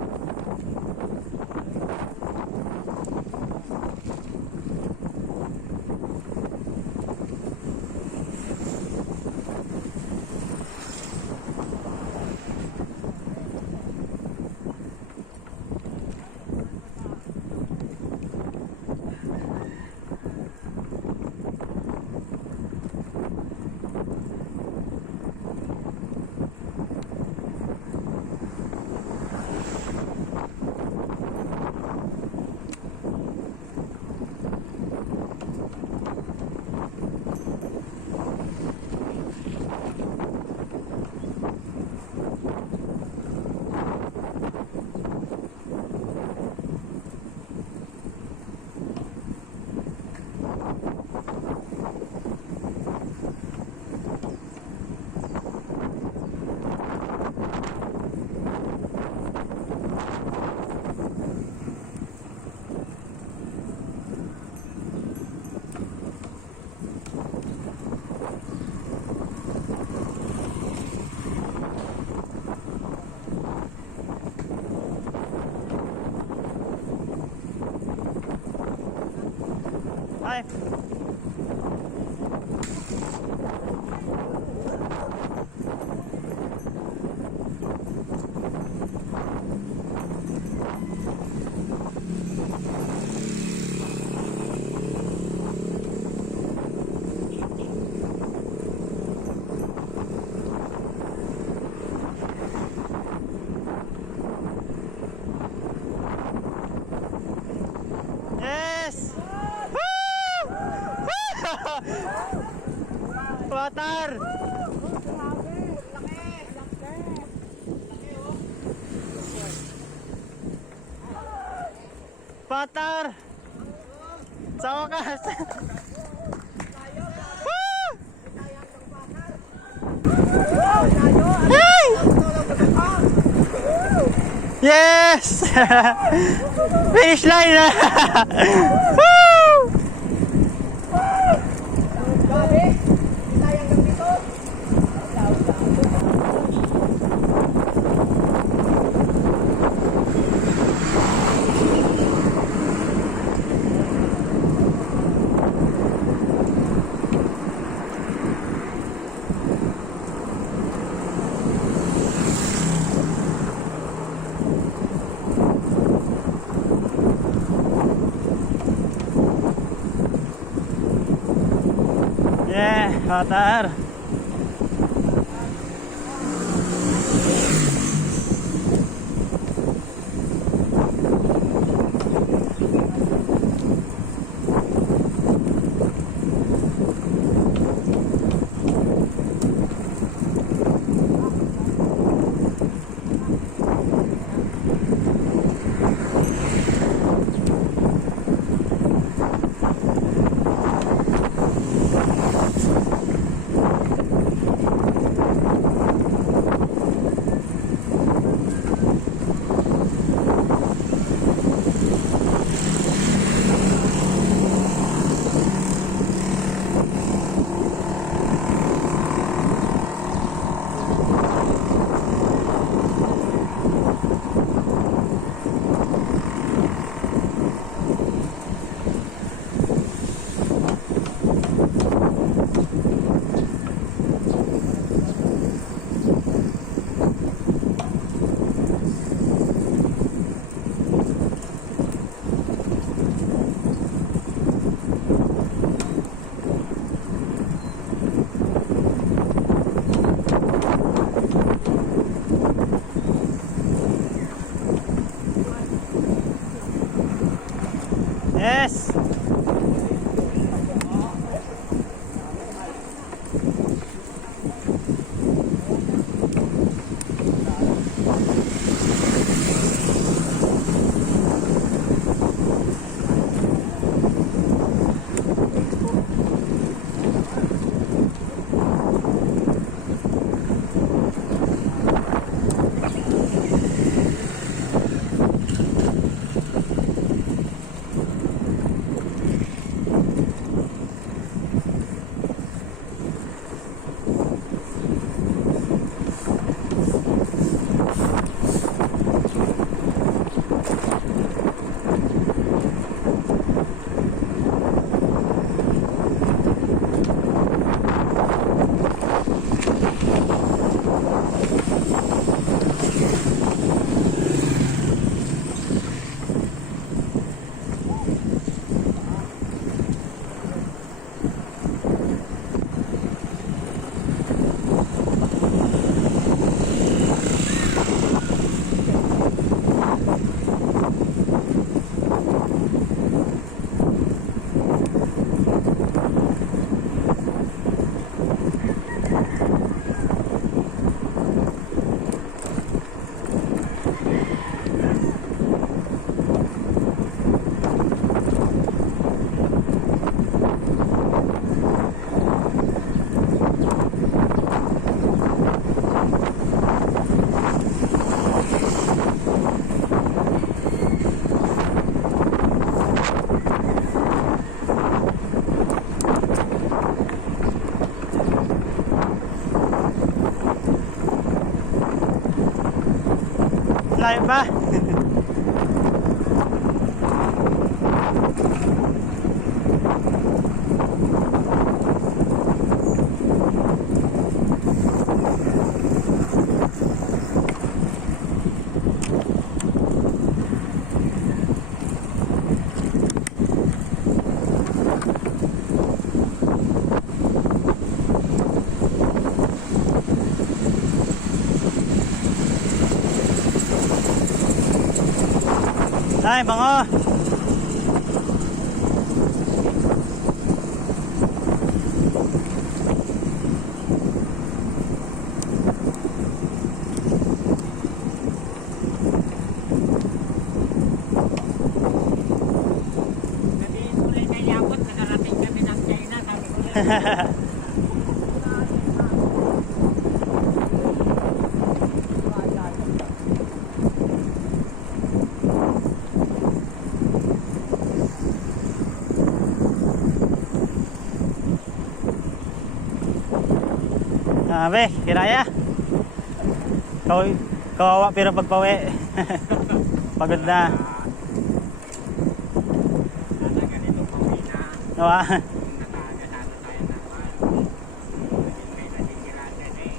Ay. Yes! Patar! Patar! Sa wakas! Hey! Yes! Finish line na! Yeah, Patar. Yes! malayo pa. Ay, bango. Sabihin ko lang kay Yapot, nakarating kami ng China, sabi ko lang. Sabi, kiraya. Kawawa pero pagpawi. Pagod na. Sana ganito pauwi na. Nawa. Kung nakagasado tayo ng may nasikiratan eh.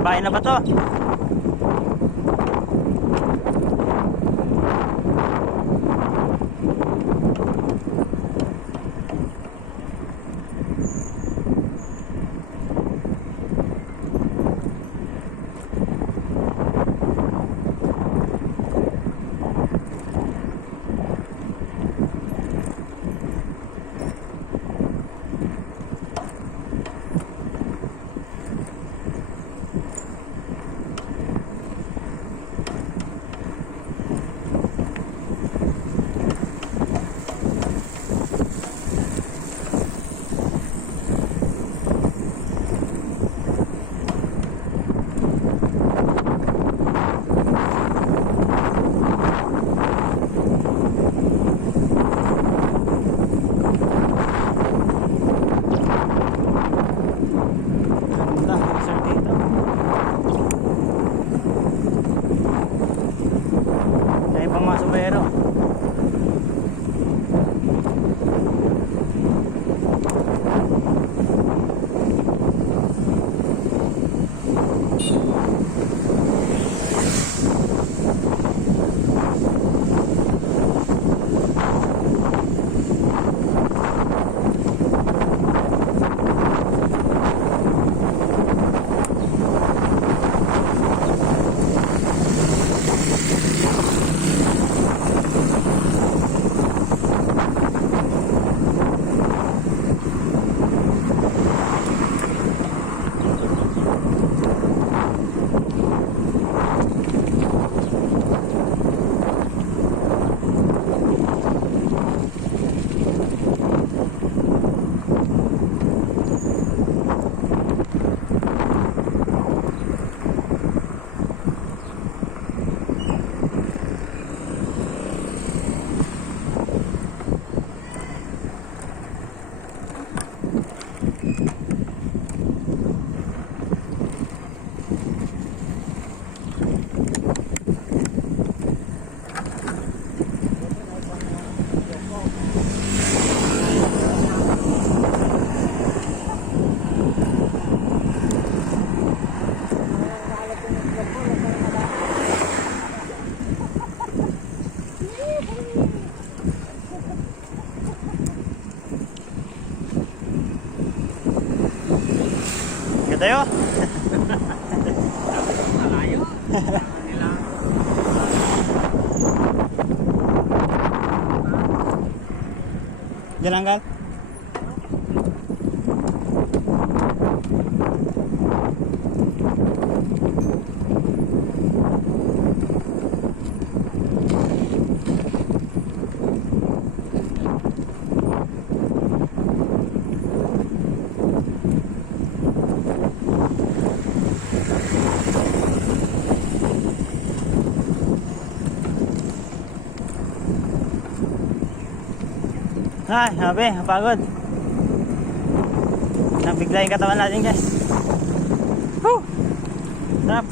Bahay na ba to? tayo. Malayo. Diyan lang, Gal. Ay, sabi, napagod. Nabigla yung katawan natin, guys. Woo! Sarap.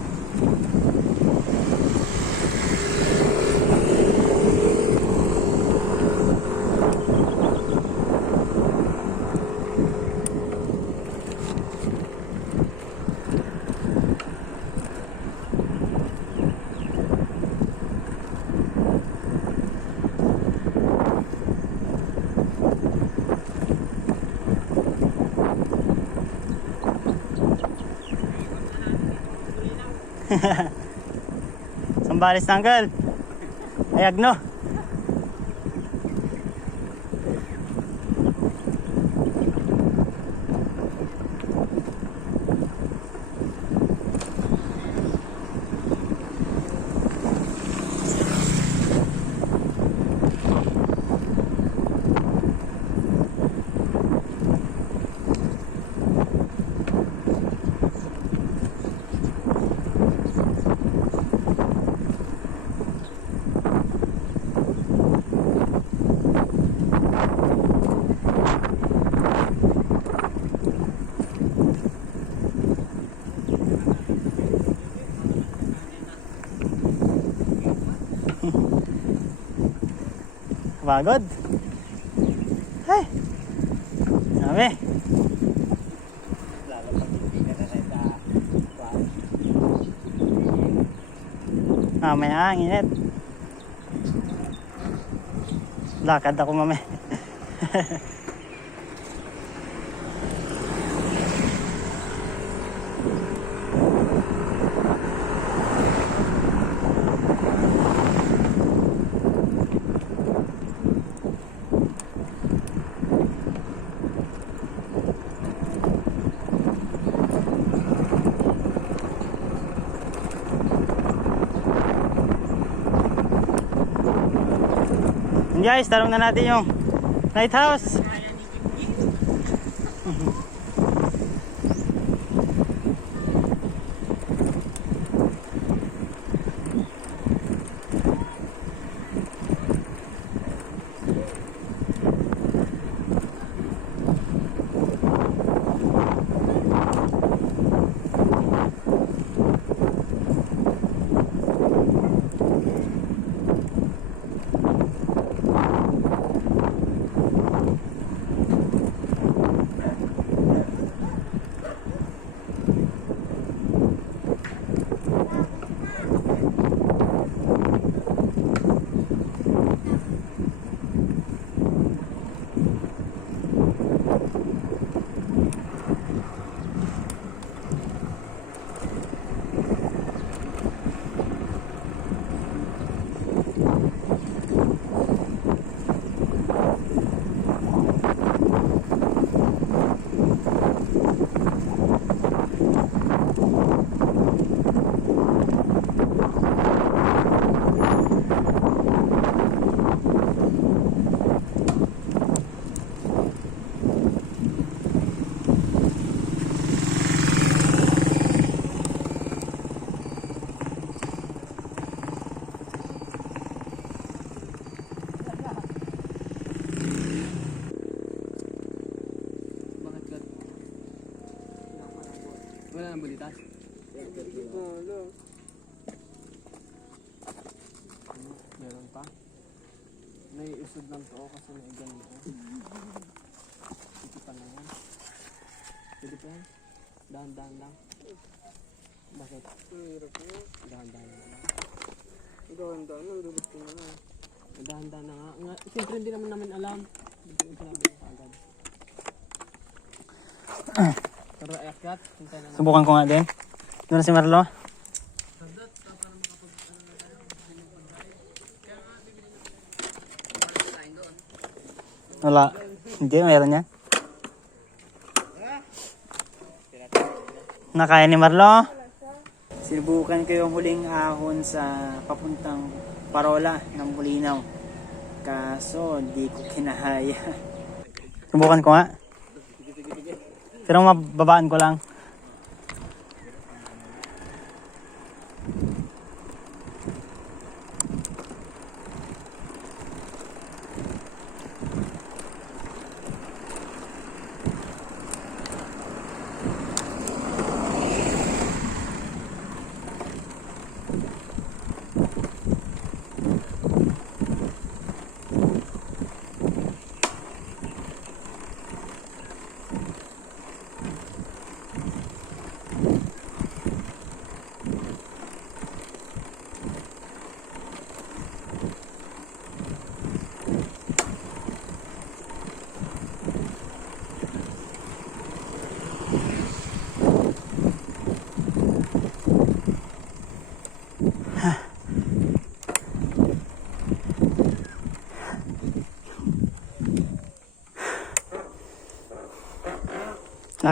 Sambalis tanggal. Ayag no. Pagod. Ay. Sabi. Lalo pag hindi ka na sa Mamaya ang init. Lakad ako mamaya. Guys, tarong na natin yung lighthouse. Wala nang bulitas? Meron pa? Naiusod lang to kasi may ganito. Ito pa na yan. Pwede pa yan? Dahan-dahan lang. Bakit? Dahan-dahan lang. Dahan-dahan lang, dulot ko na lang. Dahan-dahan na nga. Siyempre hindi naman namin alam. Hindi ko sinabi ko agad. Akyat. Hintay na. Subukan ko nga din. Doon na si Marlo. Wala. Hindi, mayroon yan. Nakaya ni Marlo. Sinubukan ko yung huling ahon sa papuntang Parola ng Bolinao. Kaso, hindi ko kinahaya. Subukan ko nga. Pero mababaan ko lang.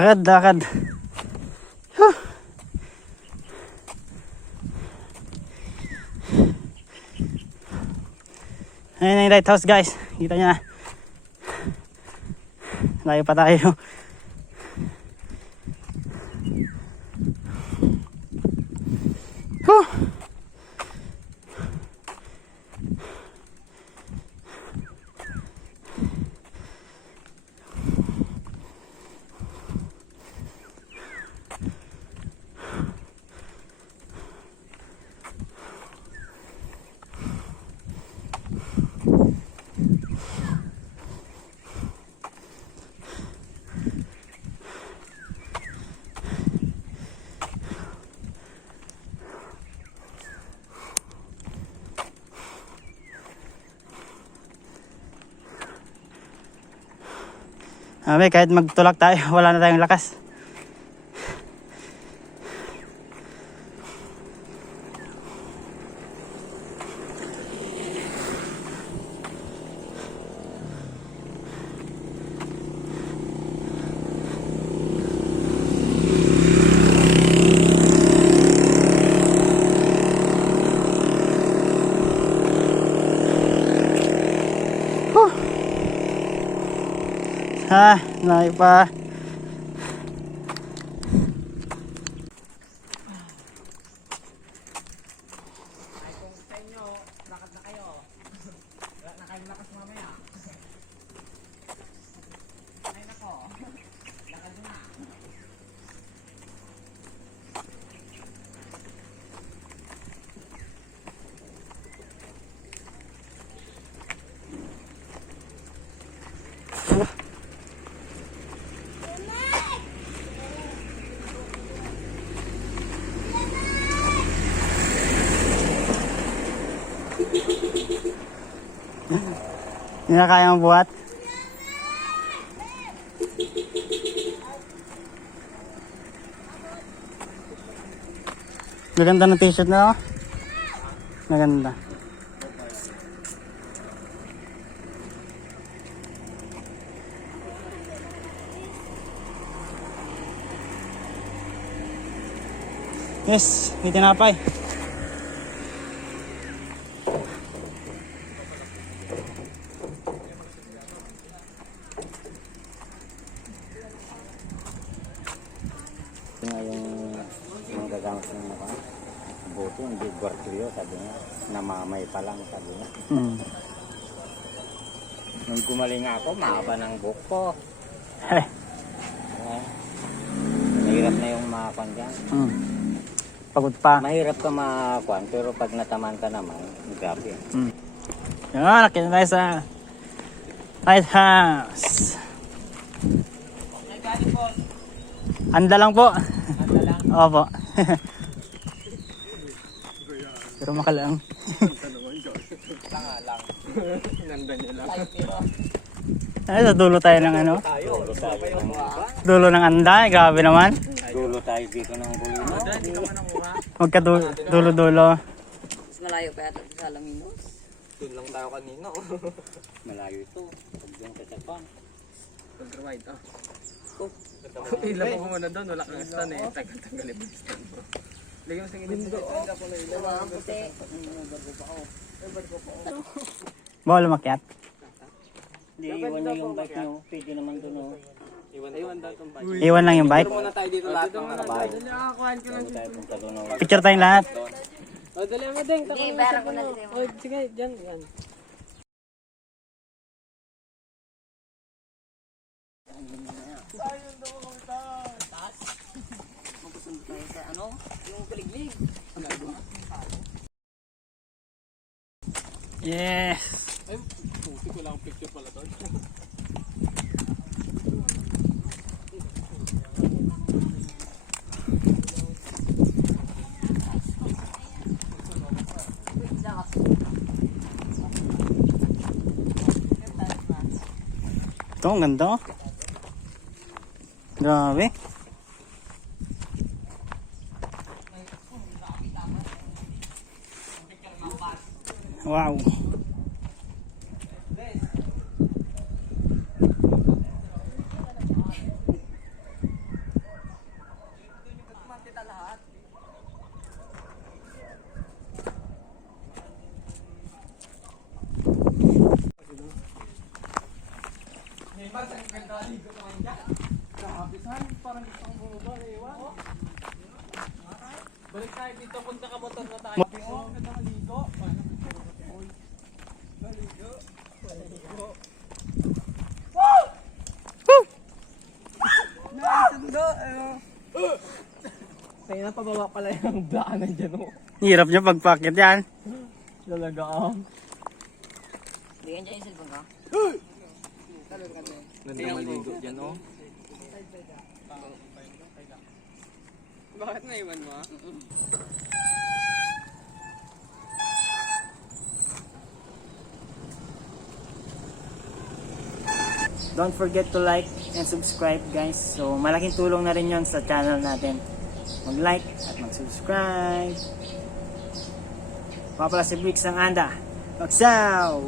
Lakad. Huh. Ayan yung lighthouse guys. Kita nyo na. Layo pa tayo. Huh. Kahit magtulak tayo, wala na tayong lakas. Layo pa. Hindi na kayang buhat. Maganda ng t-shirt na, oh. Maganda. Yes, may tinapay. Yung gagamit ng buto, hindi guartilyo, sabi niya. Namamay pa lang, sabi niya. Nung gumaling ako, mahaba ng buhok ko. Mahirap na yung makakuan dyan. Pagod pa. Mahirap ka makakuan, pero pag nataman ka naman, grabe. Yan, nakita tayo sa lighthouse. Anda lang po. Anda lang. Opo. Pero makalaang. Tanga lang. Nanda niya lang. Ay, sa dulo tayo ng ano? Dulo tayo ng Dulo ng anda, grabe naman. dulo tayo dito ng Bolinao. Magka-dulo-dulo. Mas malayo pa yata sa Alaminos. Doon lang tayo kanina. Malayo ito. Pag doon ka sa pang. Pag-ride ah. Ilan mo muna doon, wala kang stand eh. Tagal-tagal yung stand mo. Lagyan mo sa gilid mo. Ang puti. Bawal umakyat. Hindi, iwan na yung bike nyo. Pwede naman doon. Iwan daw itong bike. Iwan lang yung bike. Muna tayo dito lahat ng bahay. Bago tayo punta doon. Picture tayong lahat. O, dali mo din. Hindi, bayaran ko na dito. O, sige, dyan. Yan. Magpusunod tayo sa ano? Yung kaliglig. Yes! Ay, puti ko lang ang picture pala doon. Ito, ang ganda oh. Grabe. Wow. Balik tayo dito, punta ka motor na tayo. Oo, ganda maligo. Kaya na pababa pala yung daanan dyan oh. Hirap nyo pagpakit yan. Talaga ah. Bigyan dyan yung cellphone ka. Ganda maligo dyan oh. Bakit naiwan mo ah? Don't forget to like and subscribe guys. So malaking tulong na rin yon sa channel natin. Mag-like at mag-subscribe. Mga pala si Brixx ang Anda. Maksaw!